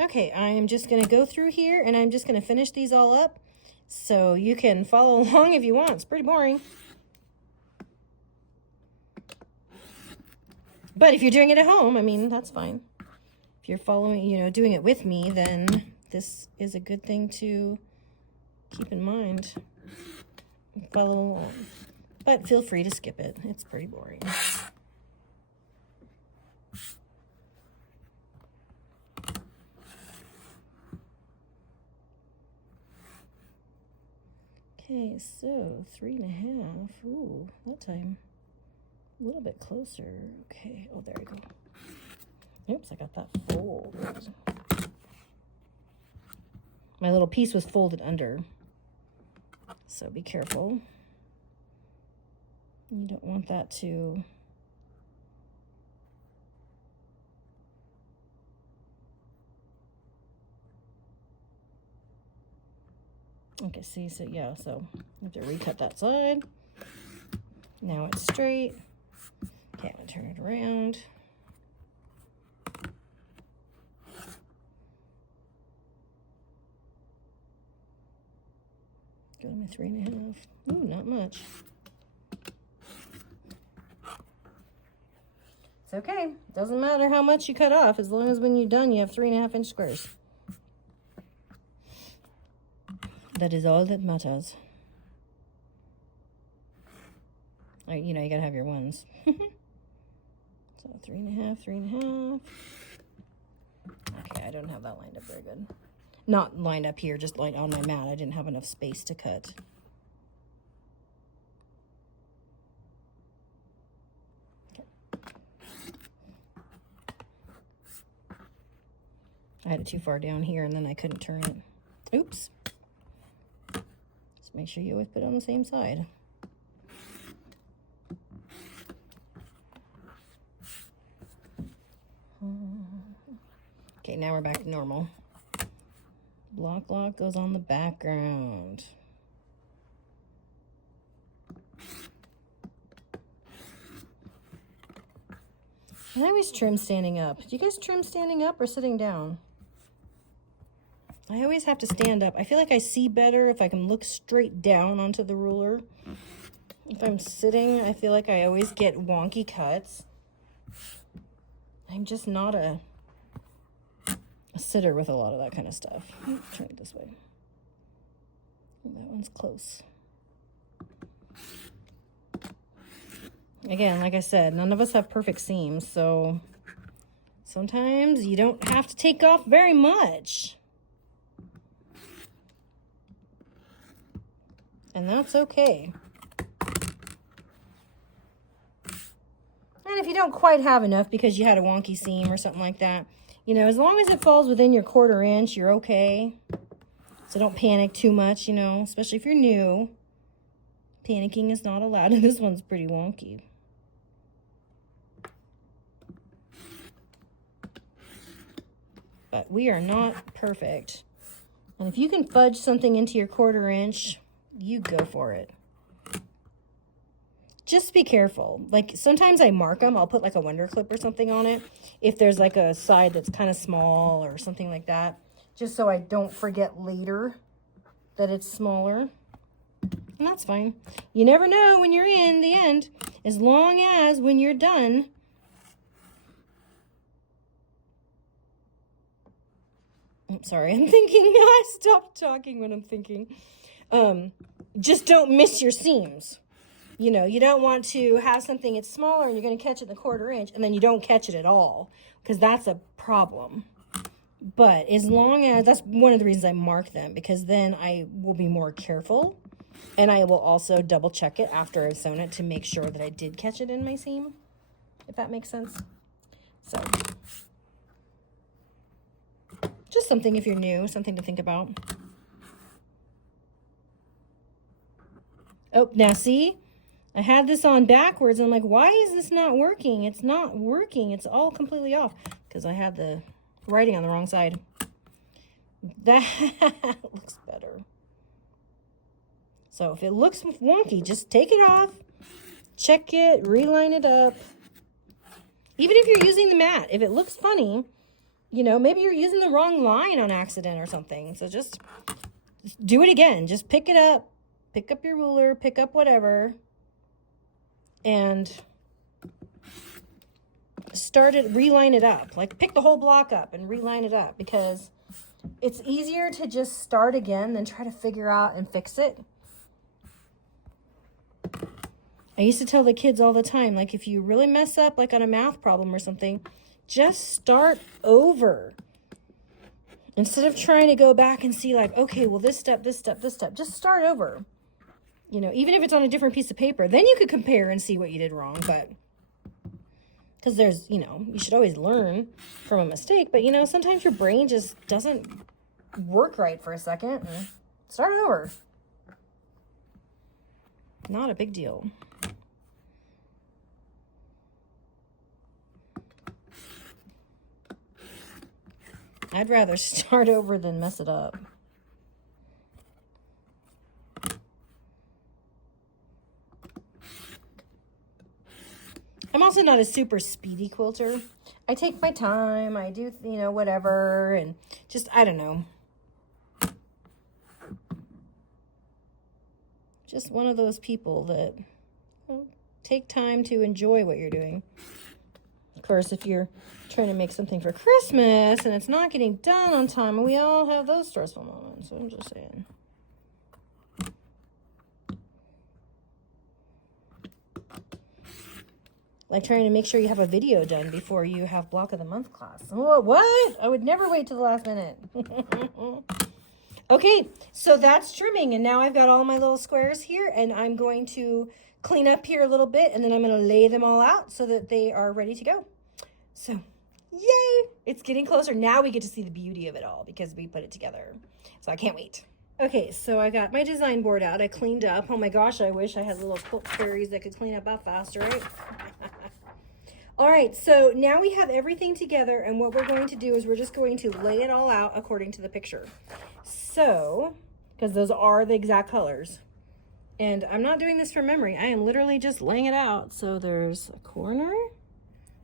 Okay, I am just going to go through here and I'm just going to finish these all up so you can follow along if you want. It's pretty boring. But if you're doing it at home, I mean, that's fine. If you're following, doing it with me, then this is a good thing to keep in mind. Follow along. But feel free to skip it. It's pretty boring. Okay, so 3.5. Ooh, that time a little bit closer. Okay, oh, there we go. Oops, I got that fold. My little piece was folded under, so be careful. You don't want that to... Okay, see, so yeah, so I have to recut that side. Now it's straight. Okay, I'm gonna turn it around. Go to my 3.5. Ooh, not much. It's okay. Doesn't matter how much you cut off, as long as when you're done, you have 3.5-inch squares. That is all that matters. You know, you gotta have your ones. So 3.5, 3.5. Okay, I don't have that lined up very good. Not lined up here, just lined on my mat. I didn't have enough space to cut. I had it too far down here and then I couldn't turn it. Oops. Just make sure you always put it on the same side. Okay, now we're back to normal. Block goes on the background. I always trim standing up. Do you guys trim standing up or sitting down? I always have to stand up. I feel like I see better if I can look straight down onto the ruler. If I'm sitting, I feel like I always get wonky cuts. I'm just not a sitter with a lot of that kind of stuff. Try it this way. Oh, that one's close. Again, like I said, none of us have perfect seams, so sometimes you don't have to take off very much. And that's okay. And if you don't quite have enough because you had a wonky seam or something like that, you know, as long as it falls within your 1/4 inch, you're okay. So don't panic too much, you know, especially if you're new. Panicking is not allowed, and this one's pretty wonky. But we are not perfect. And if you can fudge something into your 1/4 inch, you go for it. Just be careful. Like sometimes I mark them. I'll put like a window clip or something on it. If there's like a side that's kind of small or something like that. Just so I don't forget later that it's smaller. And that's fine. You never know when you're in the end. As long as when you're done. I'm sorry, I'm thinking. I stopped talking when I'm thinking. Just don't miss your seams. You know, you don't want to have something that's smaller and you're going to catch it in the 1/4 inch and then you don't catch it at all, because that's a problem. But as long as, that's one of the reasons I mark them, because then I will be more careful, and I will also double check it after I've sewn it to make sure that I did catch it in my seam, if that makes sense. So just something if you're new, something to think about. Oh, now see? I had this on backwards. I'm like, why is this not working? It's not working. It's all completely off because I had the writing on the wrong side. That looks better. So if it looks wonky, just take it off, check it, reline it up. Even if you're using the mat, if it looks funny, you know, maybe you're using the wrong line on accident or something. So just do it again. Just pick it up, pick up your ruler, pick up whatever, and reline it up. Like pick the whole block up and reline it up, because it's easier to just start again than try to figure out and fix it. I used to tell the kids all the time, like if you really mess up like on a math problem or something, just start over. Instead of trying to go back and see like, okay, well this step, just start over. You know, even if it's on a different piece of paper, then you could compare and see what you did wrong. But because there's, you know, you should always learn from a mistake. But, you know, sometimes your brain just doesn't work right for a second. And start over. Not a big deal. I'd rather start over than mess it up. I'm also not a super speedy quilter. I take my time. I do, you know, whatever. And just, I don't know. Just one of those people that, well, take time to enjoy what you're doing. Of course, if you're trying to make something for Christmas and it's not getting done on time, we all have those stressful moments. So I'm just saying. Like trying to make sure you have a video done before you have block of the month class. Oh, what? I would never wait till the last minute. Okay, so that's trimming, and now I've got all my little squares here, and I'm going to clean up here a little bit, and then I'm going to lay them all out so that they are ready to go. So, yay! It's getting closer. Now we get to see the beauty of it all because we put it together. So I can't wait. Okay, so I got my design board out. I cleaned up. Oh my gosh, I wish I had little quilt fairies that could clean up that fast, right? All right, so now we have everything together, and what we're going to do is we're just going to lay it all out according to the picture. So, because those are the exact colors. And I'm not doing this from memory. I am literally just laying it out. So there's a corner.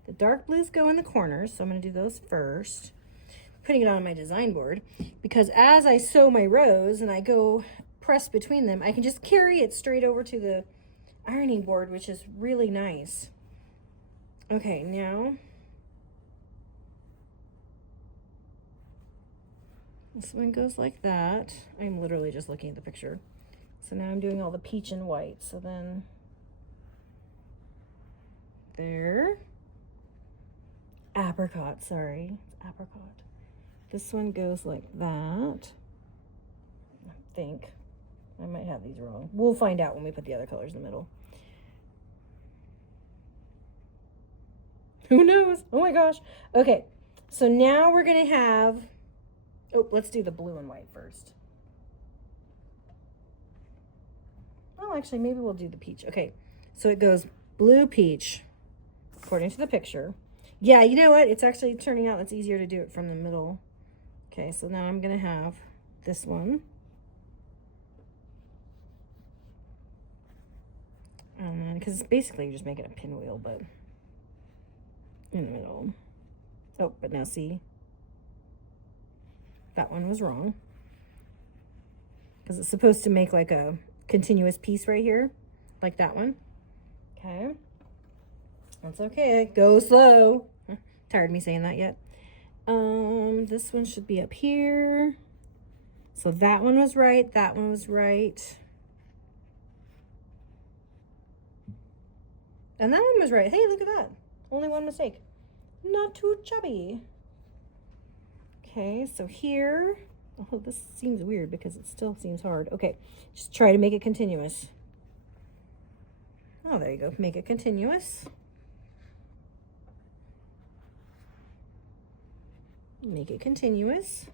The dark blues go in the corners, so I'm going to do those first. Putting it on my design board, because as I sew my rows and I go press between them, I can just carry it straight over to the ironing board, which is really nice. Okay, now this one goes like that. I'm literally just looking at the picture. So now I'm doing all the peach and white. So then there. Apricot, sorry. It's apricot. This one goes like that. I think. I might have these wrong. We'll find out when we put the other colors in the middle. Who knows? Oh my gosh. Okay, so now we're going to have, oh, let's do the blue and white first. Oh, actually, maybe we'll do the peach. Okay, so it goes blue, peach, according to the picture. Yeah, you know what? It's actually turning out it's easier to do it from the middle. Okay, so now I'm going to have this one. Because basically you're just making a pinwheel, but in the middle. Oh, but now see, that one was wrong. Because it's supposed to make like a continuous piece right here, like that one. Okay. That's okay. Go slow. Tired of me saying that yet. This one should be up here. So that one was right. That one was right. And that one was right. Hey, look at that. Only one mistake. Not too chubby. Okay, so here. Oh, this seems weird because it still seems hard. Okay, just try to make it continuous. Oh, there you go. Make it continuous. Make it continuous.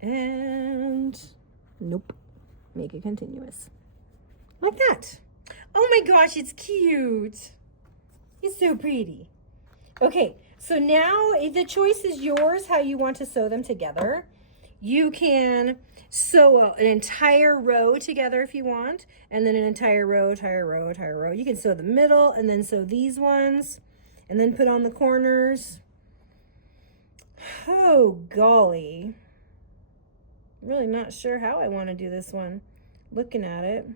And nope. Make it continuous. Like that. Oh my gosh, it's cute. It's so pretty. Okay, so now the choice is yours how you want to sew them together. You can sew an entire row together if you want, and then an entire row, entire row, entire row. You can sew the middle and then sew these ones and then put on the corners. Oh, golly. I'm really not sure how I want to do this one. Looking at it.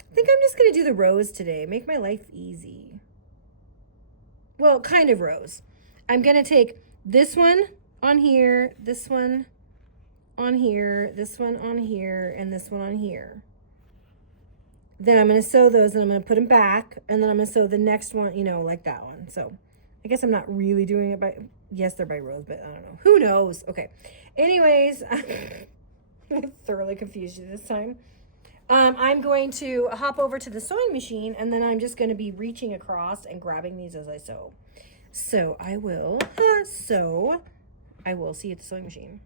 I think I'm just going to do the rows today. Make my life easy. Well, kind of rows. I'm going to take this one on here, this one on here, this one on here, and this one on here. Then I'm going to sew those and I'm going to put them back, and then I'm going to sew the next one, you know, like that one. So I guess I'm not really doing it by, yes, they're by rows, but I don't know. Who knows? Okay. Anyways, I'm thoroughly confused this time. I'm going to hop over to the sewing machine, and then I'm just going to be reaching across and grabbing these as I sew. So I will sew. I will see you at the sewing machine.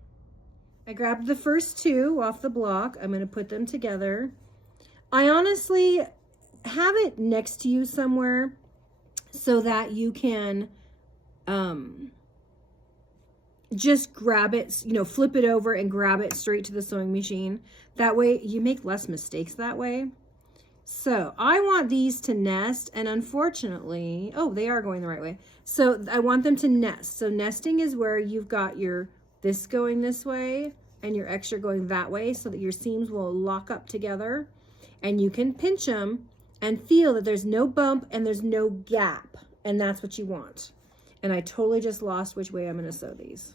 I grabbed the first two off the block. I'm going to put them together. I honestly have it next to you somewhere so that you can just grab it, you know, flip it over and grab it straight to the sewing machine. That way you make less mistakes that way. So I want these to nest, and unfortunately, oh, they are going the right way. So I want them to nest. So nesting is where you've got your this going this way and your extra going that way, so that your seams will lock up together, and you can pinch them and feel that there's no bump and there's no gap, and that's what you want. And I totally just lost which way I'm going to sew these.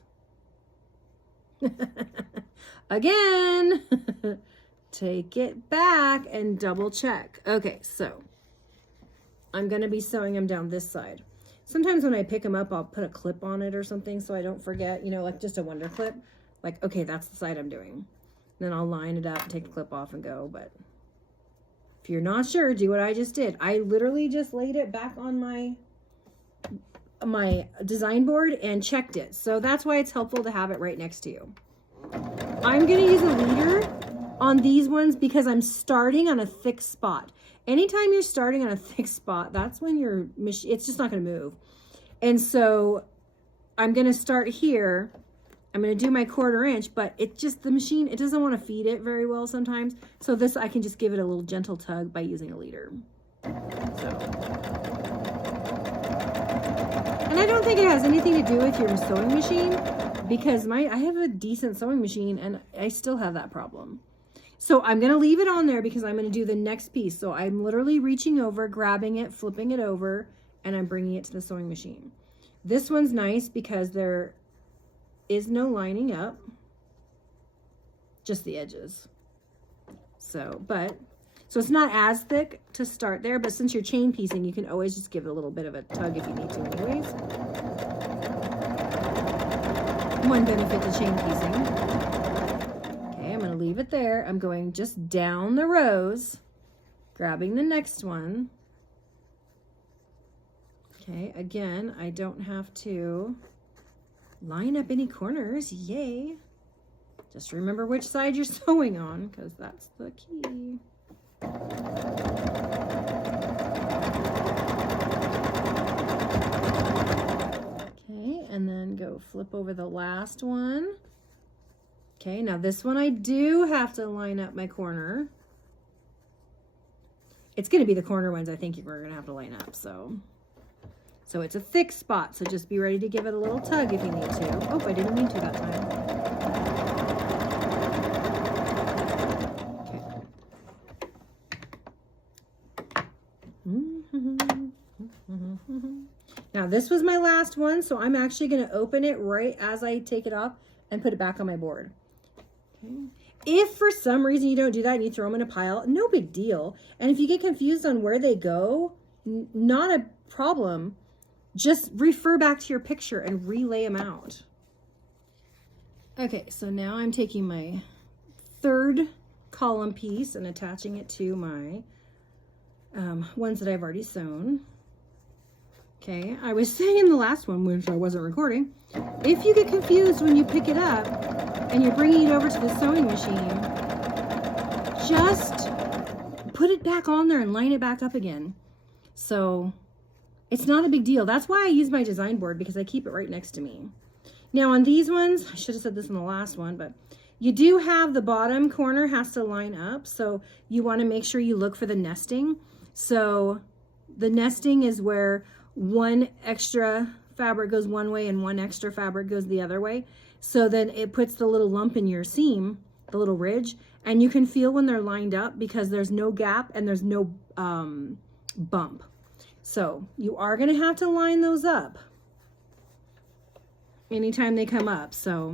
Again. Take it back and double check. Okay, so I'm going to be sewing them down this side. Sometimes when I pick them up, I'll put a clip on it or something so I don't forget, you know, like just a wonder clip. Like, okay, that's the side I'm doing. Then I'll line it up, take the clip off and go. But if you're not sure, do what I just did. I literally just laid it back on my design board and checked it. So that's why it's helpful to have it right next to you. I'm going to use a leader on these ones because I'm starting on a thick spot. Anytime you're starting on a thick spot, that's when your machine, it's just not going to move. And so I'm going to start here. I'm going to do my 1/4 inch, but it just, the machine, it doesn't want to feed it very well sometimes. So this, I can just give it a little gentle tug by using a leader. So. And I don't think it has anything to do with your sewing machine because I have a decent sewing machine and I still have that problem. So I'm going to leave it on there because I'm going to do the next piece. So I'm literally reaching over, grabbing it, flipping it over, and I'm bringing it to the sewing machine. This one's nice because there is no lining up, just the edges. So it's not as thick to start there, but since you're chain piecing, you can always just give it a little bit of a tug if you need to anyways. One benefit to chain piecing. I'm going to leave it there. I'm going just down the rows, grabbing the next one. Okay, again, I don't have to line up any corners. Yay. Just remember which side you're sewing on because that's the key. Okay, and then go flip over the last one. Okay, now this one I do have to line up my corner. It's going to be the corner ones I think we're going to have to line up. So it's a thick spot, so just be ready to give it a little tug if you need to. Oh, I didn't mean to that time. Okay. Now this was my last one, so I'm actually going to open it right as I take it off and put it back on my board. Okay. If for some reason you don't do that and you throw them in a pile, no big deal. And if you get confused on where they go, not a problem. Just refer back to your picture and relay them out. Okay, so now I'm taking my 3rd column piece and attaching it to my ones that I've already sewn. Okay, I was saying in the last one, which I wasn't recording, if you get confused when you pick it up and you're bringing it over to the sewing machine, just put it back on there and line it back up again. So it's not a big deal. That's why I use my design board because I keep it right next to me. Now on these ones, I should have said this in the last one, but you do have the bottom corner has to line up. So you want to make sure you look for the nesting. So the nesting is where one extra fabric goes one way and one extra fabric goes the other way. So then it puts the little lump in your seam, the little ridge, and you can feel when they're lined up because there's no gap and there's no bump. So you are going to have to line those up anytime they come up. So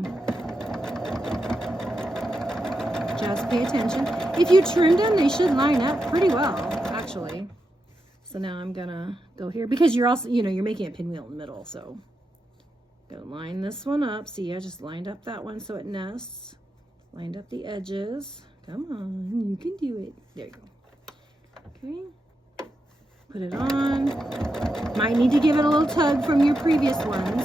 just pay attention. If you trimmed them, they should line up pretty well, actually. So now I'm gonna go here because you're also, you're making a pinwheel in the middle. So I'm gonna line this one up. See, I just lined up that one so it nests. Lined up the edges. Come on, you can do it. There you go. Okay. Put it on. Might need to give it a little tug from your previous ones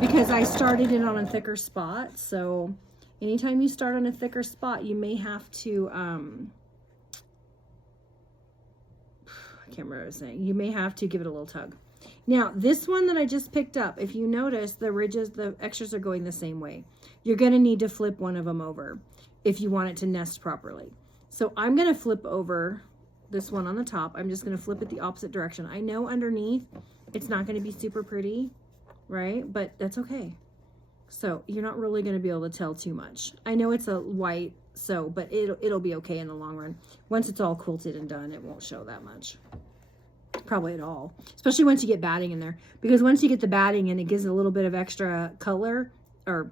because I started it on a thicker spot. So anytime you start on a thicker spot, you may have to, I can't remember what I was saying. You may have to give it a little tug. Now, this one that I just picked up, if you notice, the ridges, the extras are going the same way. You're going to need to flip one of them over if you want it to nest properly. So I'm going to flip over this one on the top. I'm just going to flip it the opposite direction. I know underneath it's not going to be super pretty, right? But that's okay. So you're not really going to be able to tell too much. I know it's a white, but it'll be okay in the long run. Once it's all quilted and done, it won't show that much. Probably at all. Especially once you get batting in there. Because once you get the batting in, it gives a little bit of extra color or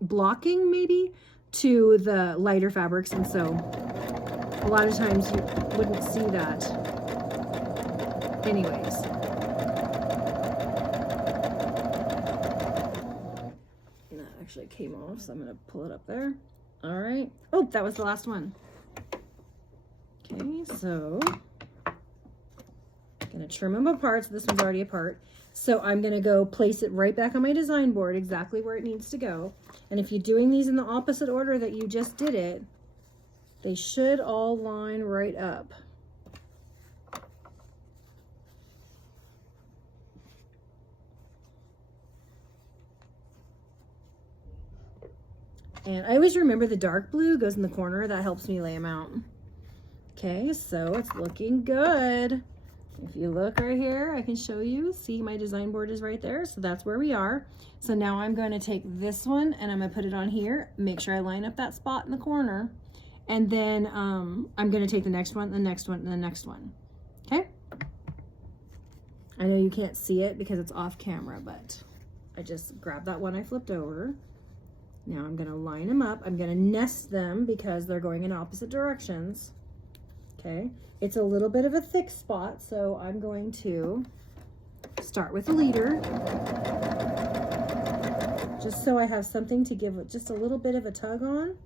blocking maybe to the lighter fabrics. And so a lot of times you wouldn't see that anyways. That actually came off, so I'm going to pull it up there. All right. Oh, that was the last one. Okay, so I'm going to trim them apart. So this one's already apart. So I'm going to go place it right back on my design board, exactly where it needs to go. And if you're doing these in the opposite order that you just did it, they should all line right up. And I always remember the dark blue goes in the corner. That helps me lay them out. Okay, so it's looking good. If you look right here, I can show you. See, my design board is right there. So that's where we are. So now I'm going to take this one and I'm going to put it on here. Make sure I line up that spot in the corner. And then I'm going to take the next one, the next one, and the next one. Okay? I know you can't see it because it's off camera, but I just grabbed that one I flipped over. Now I'm going to line them up. I'm going to nest them because they're going in opposite directions. Okay, it's a little bit of a thick spot, so I'm going to start with a leader, just so I have something to give just a little bit of a tug on.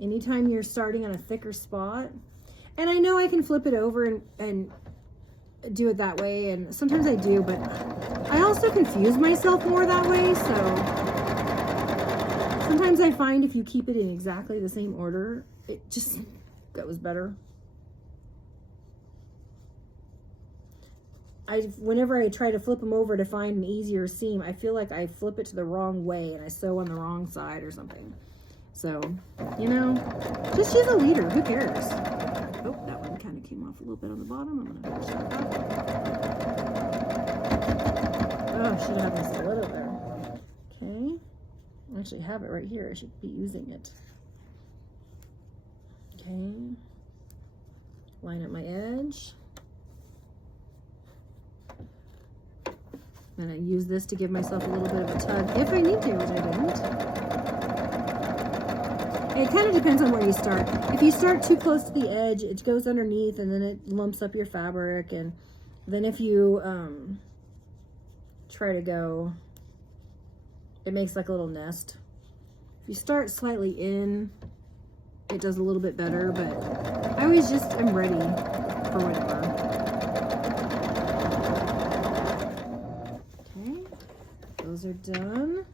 Anytime you're starting on a thicker spot, and I know I can flip it over and do it that way, and sometimes I do, but I also confuse myself more that way, so sometimes I find if you keep it in exactly the same order, it just goes better. Whenever I try to flip them over to find an easier seam, I feel like I flip it to the wrong way and I sew on the wrong side or something. So, you know, just use a leader. Who cares? Oh, that one kind of came off a little bit on the bottom. I'm going to push that back. Oh, I should have this stiletto there. Okay. I actually have it right here. I should be using it. Okay. Line up my edge. And I use this to give myself a little bit of a tug if I need to, which I didn't. It kind of depends on where you start. If you start too close to the edge, it goes underneath and then it lumps up your fabric. And then if you try to go, it makes like a little nest. If you start slightly in, it does a little bit better, but I always just am ready for whatever. Those are done.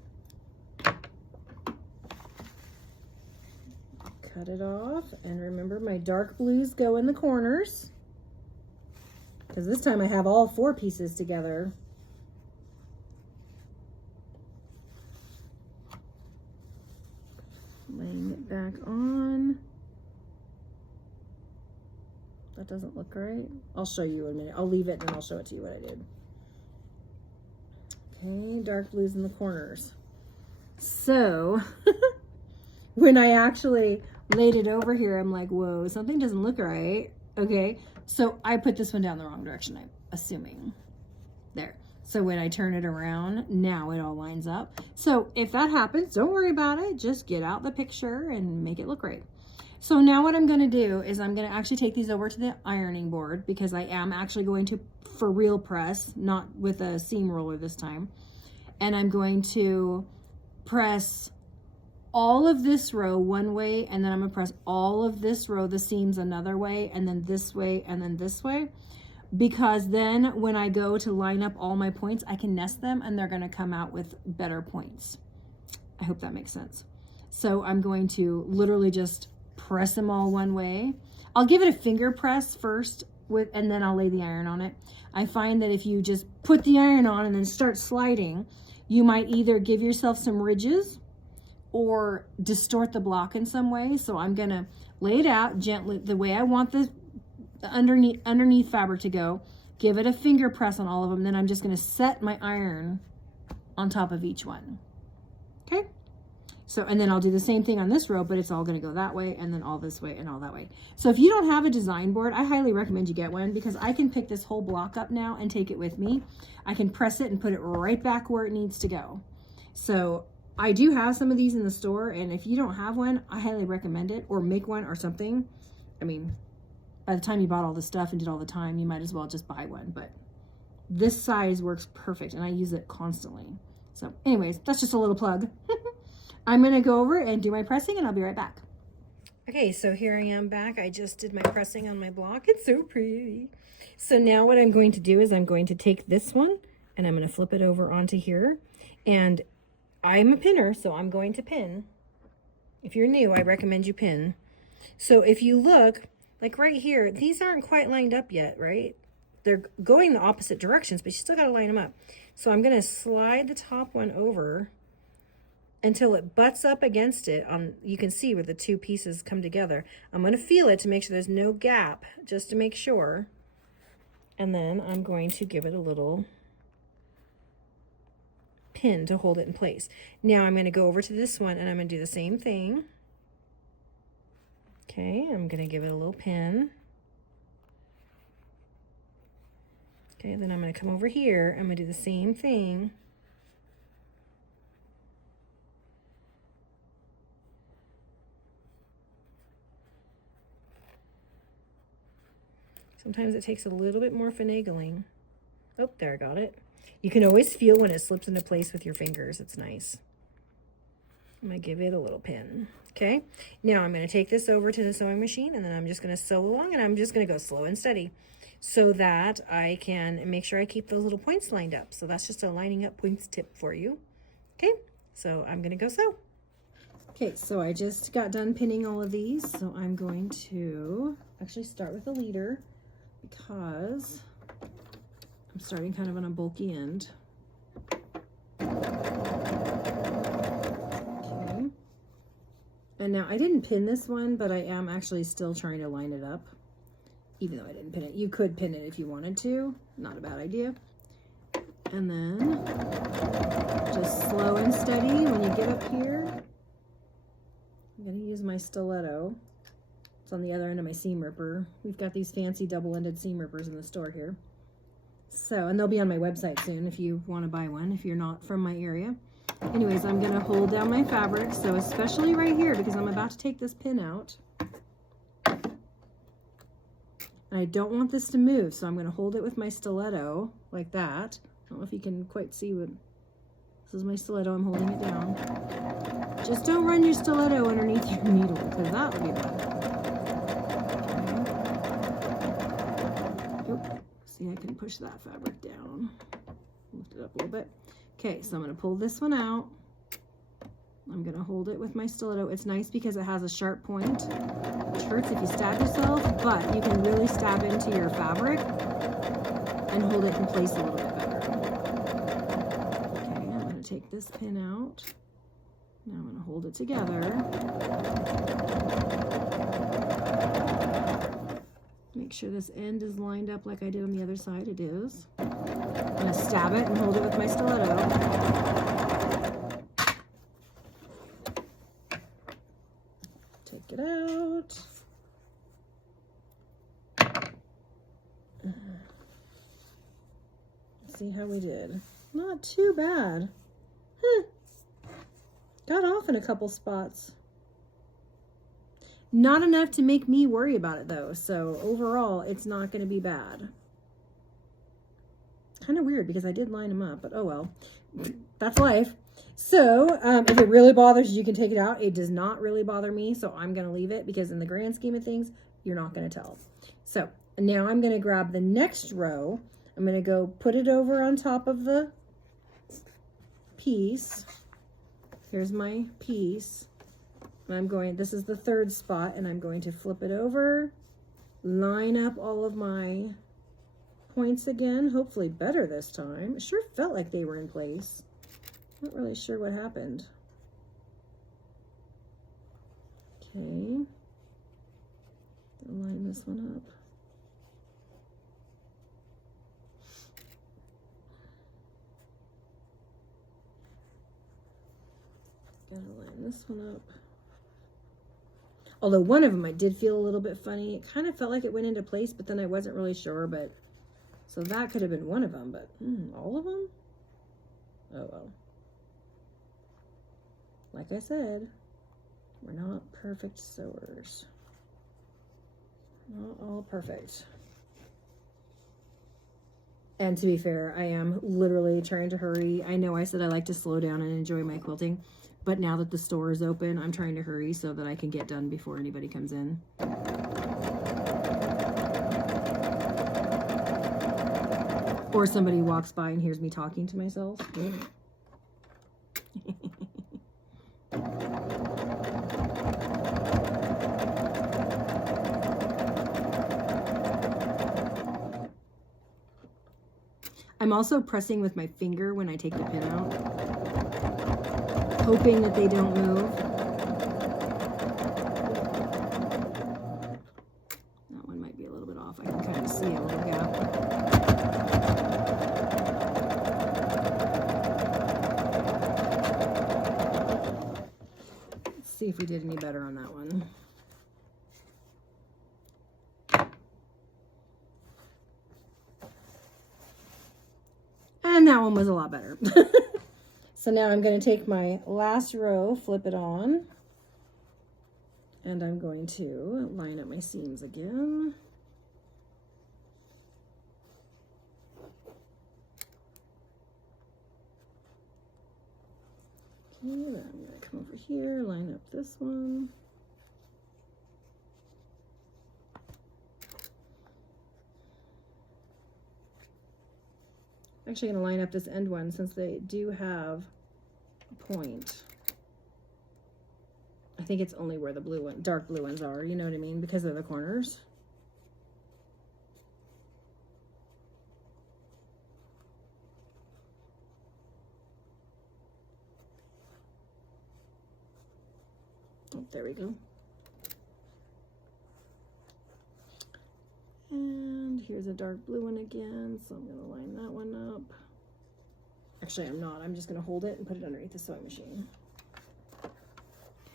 Cut it off, and remember my dark blues go in the corners because this time I have all 4 pieces together. Laying it back on. That doesn't look right. I'll show you in a minute. I'll leave it and I'll show it to you what I did. Okay, dark blues in the corners. So, when I actually laid it over here, I'm like, whoa, something doesn't look right. Okay, so I put this one down the wrong direction, I'm assuming. There. So when I turn it around, now it all lines up. So if that happens, don't worry about it. Just get out the picture and make it look right. So now what I'm going to do is I'm going to actually take these over to the ironing board because I am actually going to for real press, not with a seam roller this time. And I'm going to press all of this row one way, and then I'm going to press all of this row, the seams, another way, and then this way, and then this way. Because then when I go to line up all my points, I can nest them and they're going to come out with better points. I hope that makes sense. So I'm going to literally just press them all one way. I'll give it a finger press first and then I'll lay the iron on it. I find that if you just put the iron on and then start sliding, you might either give yourself some ridges or distort the block in some way. So I'm going to lay it out gently the way I want the underneath fabric to go. Give it a finger press on all of them. Then I'm just going to set my iron on top of each one. Okay. So, and then I'll do the same thing on this row, but it's all going to go that way and then all this way and all that way. So if you don't have a design board, I highly recommend you get one because I can pick this whole block up now and take it with me. I can press it and put it right back where it needs to go. So I do have some of these in the store, and if you don't have one, I highly recommend it, or make one or something. I mean, by the time you bought all the stuff and did all the time, you might as well just buy one. But this size works perfect, and I use it constantly. So anyways, that's just a little plug. I'm gonna go over and do my pressing, and I'll be right back. Okay, so here I am back. I just did my pressing on my block. It's so pretty. So now what I'm going to do is I'm going to take this one and I'm going to flip it over onto here. And I'm a pinner, so I'm going to pin. If you're new, I recommend you pin. So if you look, like right here, these aren't quite lined up yet, right? They're going the opposite directions, but you still got to line them up. So I'm going to slide the top one over until it butts up against it. You can see where the two pieces come together. I'm going to feel it to make sure there's no gap, just to make sure. And then I'm going to give it a little pin to hold it in place. Now I'm going to go over to this one and I'm going to do the same thing. Okay, I'm going to give it a little pin. Okay, then I'm going to come over here. I'm going to do the same thing. Sometimes it takes a little bit more finagling. Oh, there, I got it. You can always feel when it slips into place with your fingers. It's nice. I'm going to give it a little pin. Okay, now I'm going to take this over to the sewing machine, and then I'm just going to sew along, and I'm just going to go slow and steady so that I can make sure I keep those little points lined up. So that's just a lining up points tip for you. Okay, so I'm going to go sew. Okay, so I just got done pinning all of these, so I'm going to actually start with the leader, because I'm starting kind of on a bulky end. Okay. And now I didn't pin this one, but I am actually still trying to line it up, even though I didn't pin it. You could pin it if you wanted to. Not a bad idea. And then just slow and steady when you get up here. I'm going to use my stiletto. It's on the other end of my seam ripper. We've got these fancy double-ended seam rippers in the store here. So, and they'll be on my website soon if you want to buy one, if you're not from my area. Anyways, I'm going to hold down my fabric, so especially right here, because I'm about to take this pin out. And I don't want this to move, so I'm going to hold it with my stiletto like that. I don't know if you can quite see what... This is my stiletto, I'm holding it down. Just don't run your stiletto underneath your needle, because that would be bad. See, I can push that fabric down. Lift it up a little bit. Okay, so I'm going to pull this one out. I'm going to hold it with my stiletto. It's nice because it has a sharp point, which hurts if you stab yourself, but you can really stab into your fabric and hold it in place a little bit better. Okay, I'm going to take this pin out. Now I'm going to hold it together. Make sure this end is lined up like I did on the other side. It is. I'm going to stab it and hold it with my stiletto. Take it out. Let's see how we did. Not too bad. Got off in a couple spots. Not enough to make me worry about it though, so overall it's not going to be bad. Kind of weird because I did line them up, but oh well. That's life. So if it really bothers you, you can take it out. It does not really bother me, so I'm going to leave it because in the grand scheme of things, you're not going to tell. So now I'm going to grab the next row. I'm going to go put it over on top of the piece. Here's my piece. This is the third spot, and I'm going to flip it over, line up all of my points again, hopefully better this time. It sure felt like they were in place. Not really sure what happened. Okay. Line this one up. Gotta line this one up. Although one of them I did feel a little bit funny. It kind of felt like it went into place, but then I wasn't really sure. But so that could have been one of them, but all of them? Oh well. Like I said, we're not perfect sewers. Not all perfect. And to be fair, I am literally trying to hurry. I know I said I like to slow down and enjoy my quilting, but now that the store is open, I'm trying to hurry so that I can get done before anybody comes in. Or somebody walks by and hears me talking to myself. I'm also pressing with my finger when I take the pin out, hoping that they don't move. That one might be a little bit off. I can kind of see a little gap. Let's see if we did any better on that one. And that one was a lot better. So now I'm going to take my last row, flip it on, and I'm going to line up my seams again. Okay, then I'm going to come over here, line up this one. Actually going to line up this end one since they do have a point. I think it's only where the blue one, dark blue ones are, you know what I mean, because of the corners. Oh, there we go. And here's a dark blue one again, so I'm going to line that one up. Actually, I'm not. I'm just going to hold it and put it underneath the sewing machine.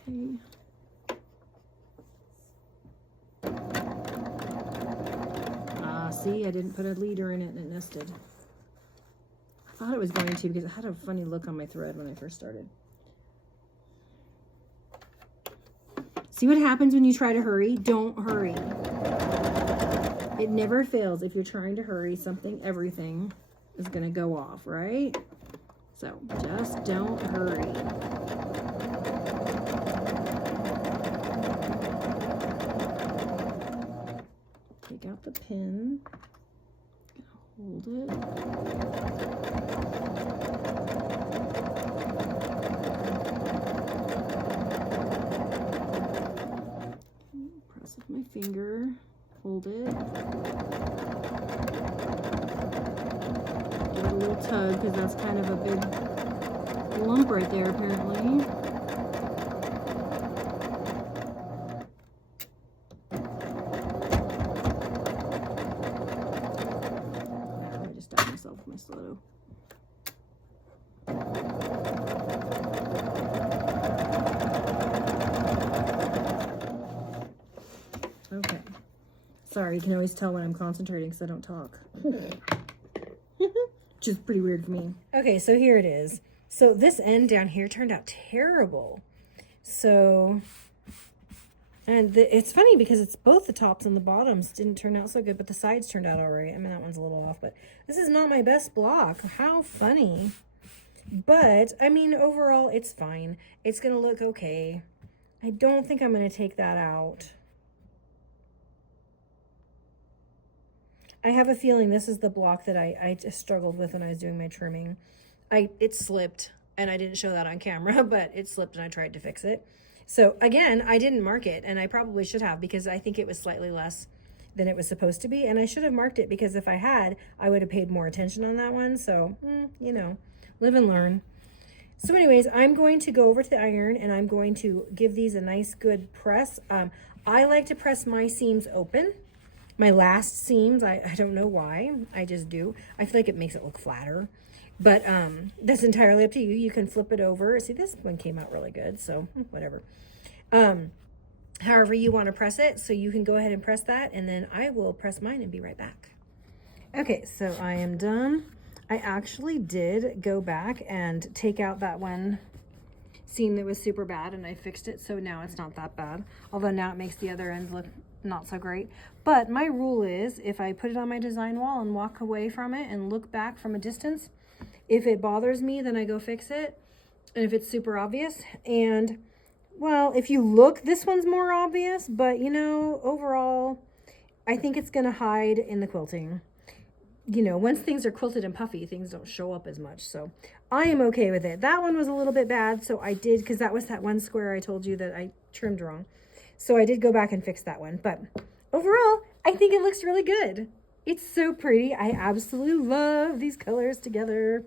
Okay. See, I didn't put a leader in it and it nested. I thought it was going to because it had a funny look on my thread when I first started. See what happens when you try to hurry? Don't hurry. It never fails. If you're trying to hurry, everything is going to go off, right? So just don't hurry. Take out the pin. Hold it. Press with my finger. Hold it. Give it a little tug because that's kind of a big lump right there apparently. I just stabbed myself with my stiletto. Okay. Sorry, you can always tell when I'm concentrating because I don't talk. Which is pretty weird for me. Okay, so here it is. So this end down here turned out terrible. So, and it's funny because it's both the tops and the bottoms didn't turn out so good, but the sides turned out all right. I mean, that one's a little off, but this is not my best block. How funny. But, I mean, overall, it's fine. It's going to look okay. I don't think I'm going to take that out. I have a feeling this is the block that I just struggled with when I was doing my trimming. It slipped, and I didn't show that on camera, but it slipped and I tried to fix it. So again, I didn't mark it, and I probably should have because I think it was slightly less than it was supposed to be, and I should have marked it because if I had, I would have paid more attention on that one. So, you know, live and learn. So anyways, I'm going to go over to the iron, and I'm going to give these a nice good press. I like to press my seams open. My last seams, I don't know why, I just do. I feel like it makes it look flatter, but that's entirely up to you. You can flip it over. See, this one came out really good, so whatever. However you want to press it, so you can go ahead and press that, and then I will press mine and be right back. Okay, so I am done. I actually did go back and take out that one seam that was super bad, and I fixed it, so now it's not that bad. Although now it makes the other end look not so great. But my rule is, if I put it on my design wall and walk away from it and look back from a distance, if it bothers me, then I go fix it. And if it's super obvious, and well, if you look, this one's more obvious, but you know, overall, I think it's gonna hide in the quilting. You know, once things are quilted and puffy, things don't show up as much. So I am okay with it. That one was a little bit bad, so I did, because that was that one square I told you that I trimmed wrong. So I did go back and fix that one. But overall, I think it looks really good. It's so pretty. I absolutely love these colors together.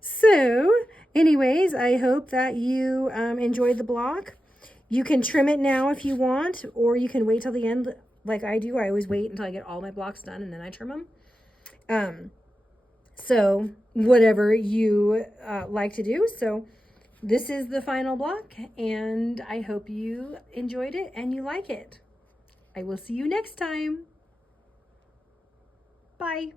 So anyways, I hope that you enjoyed the block. You can trim it now if you want, or you can wait till the end like I do. I always wait until I get all my blocks done and then I trim them. So whatever you like to do. So this is the final block, and I hope you enjoyed it and you like it. I will see you next time. Bye.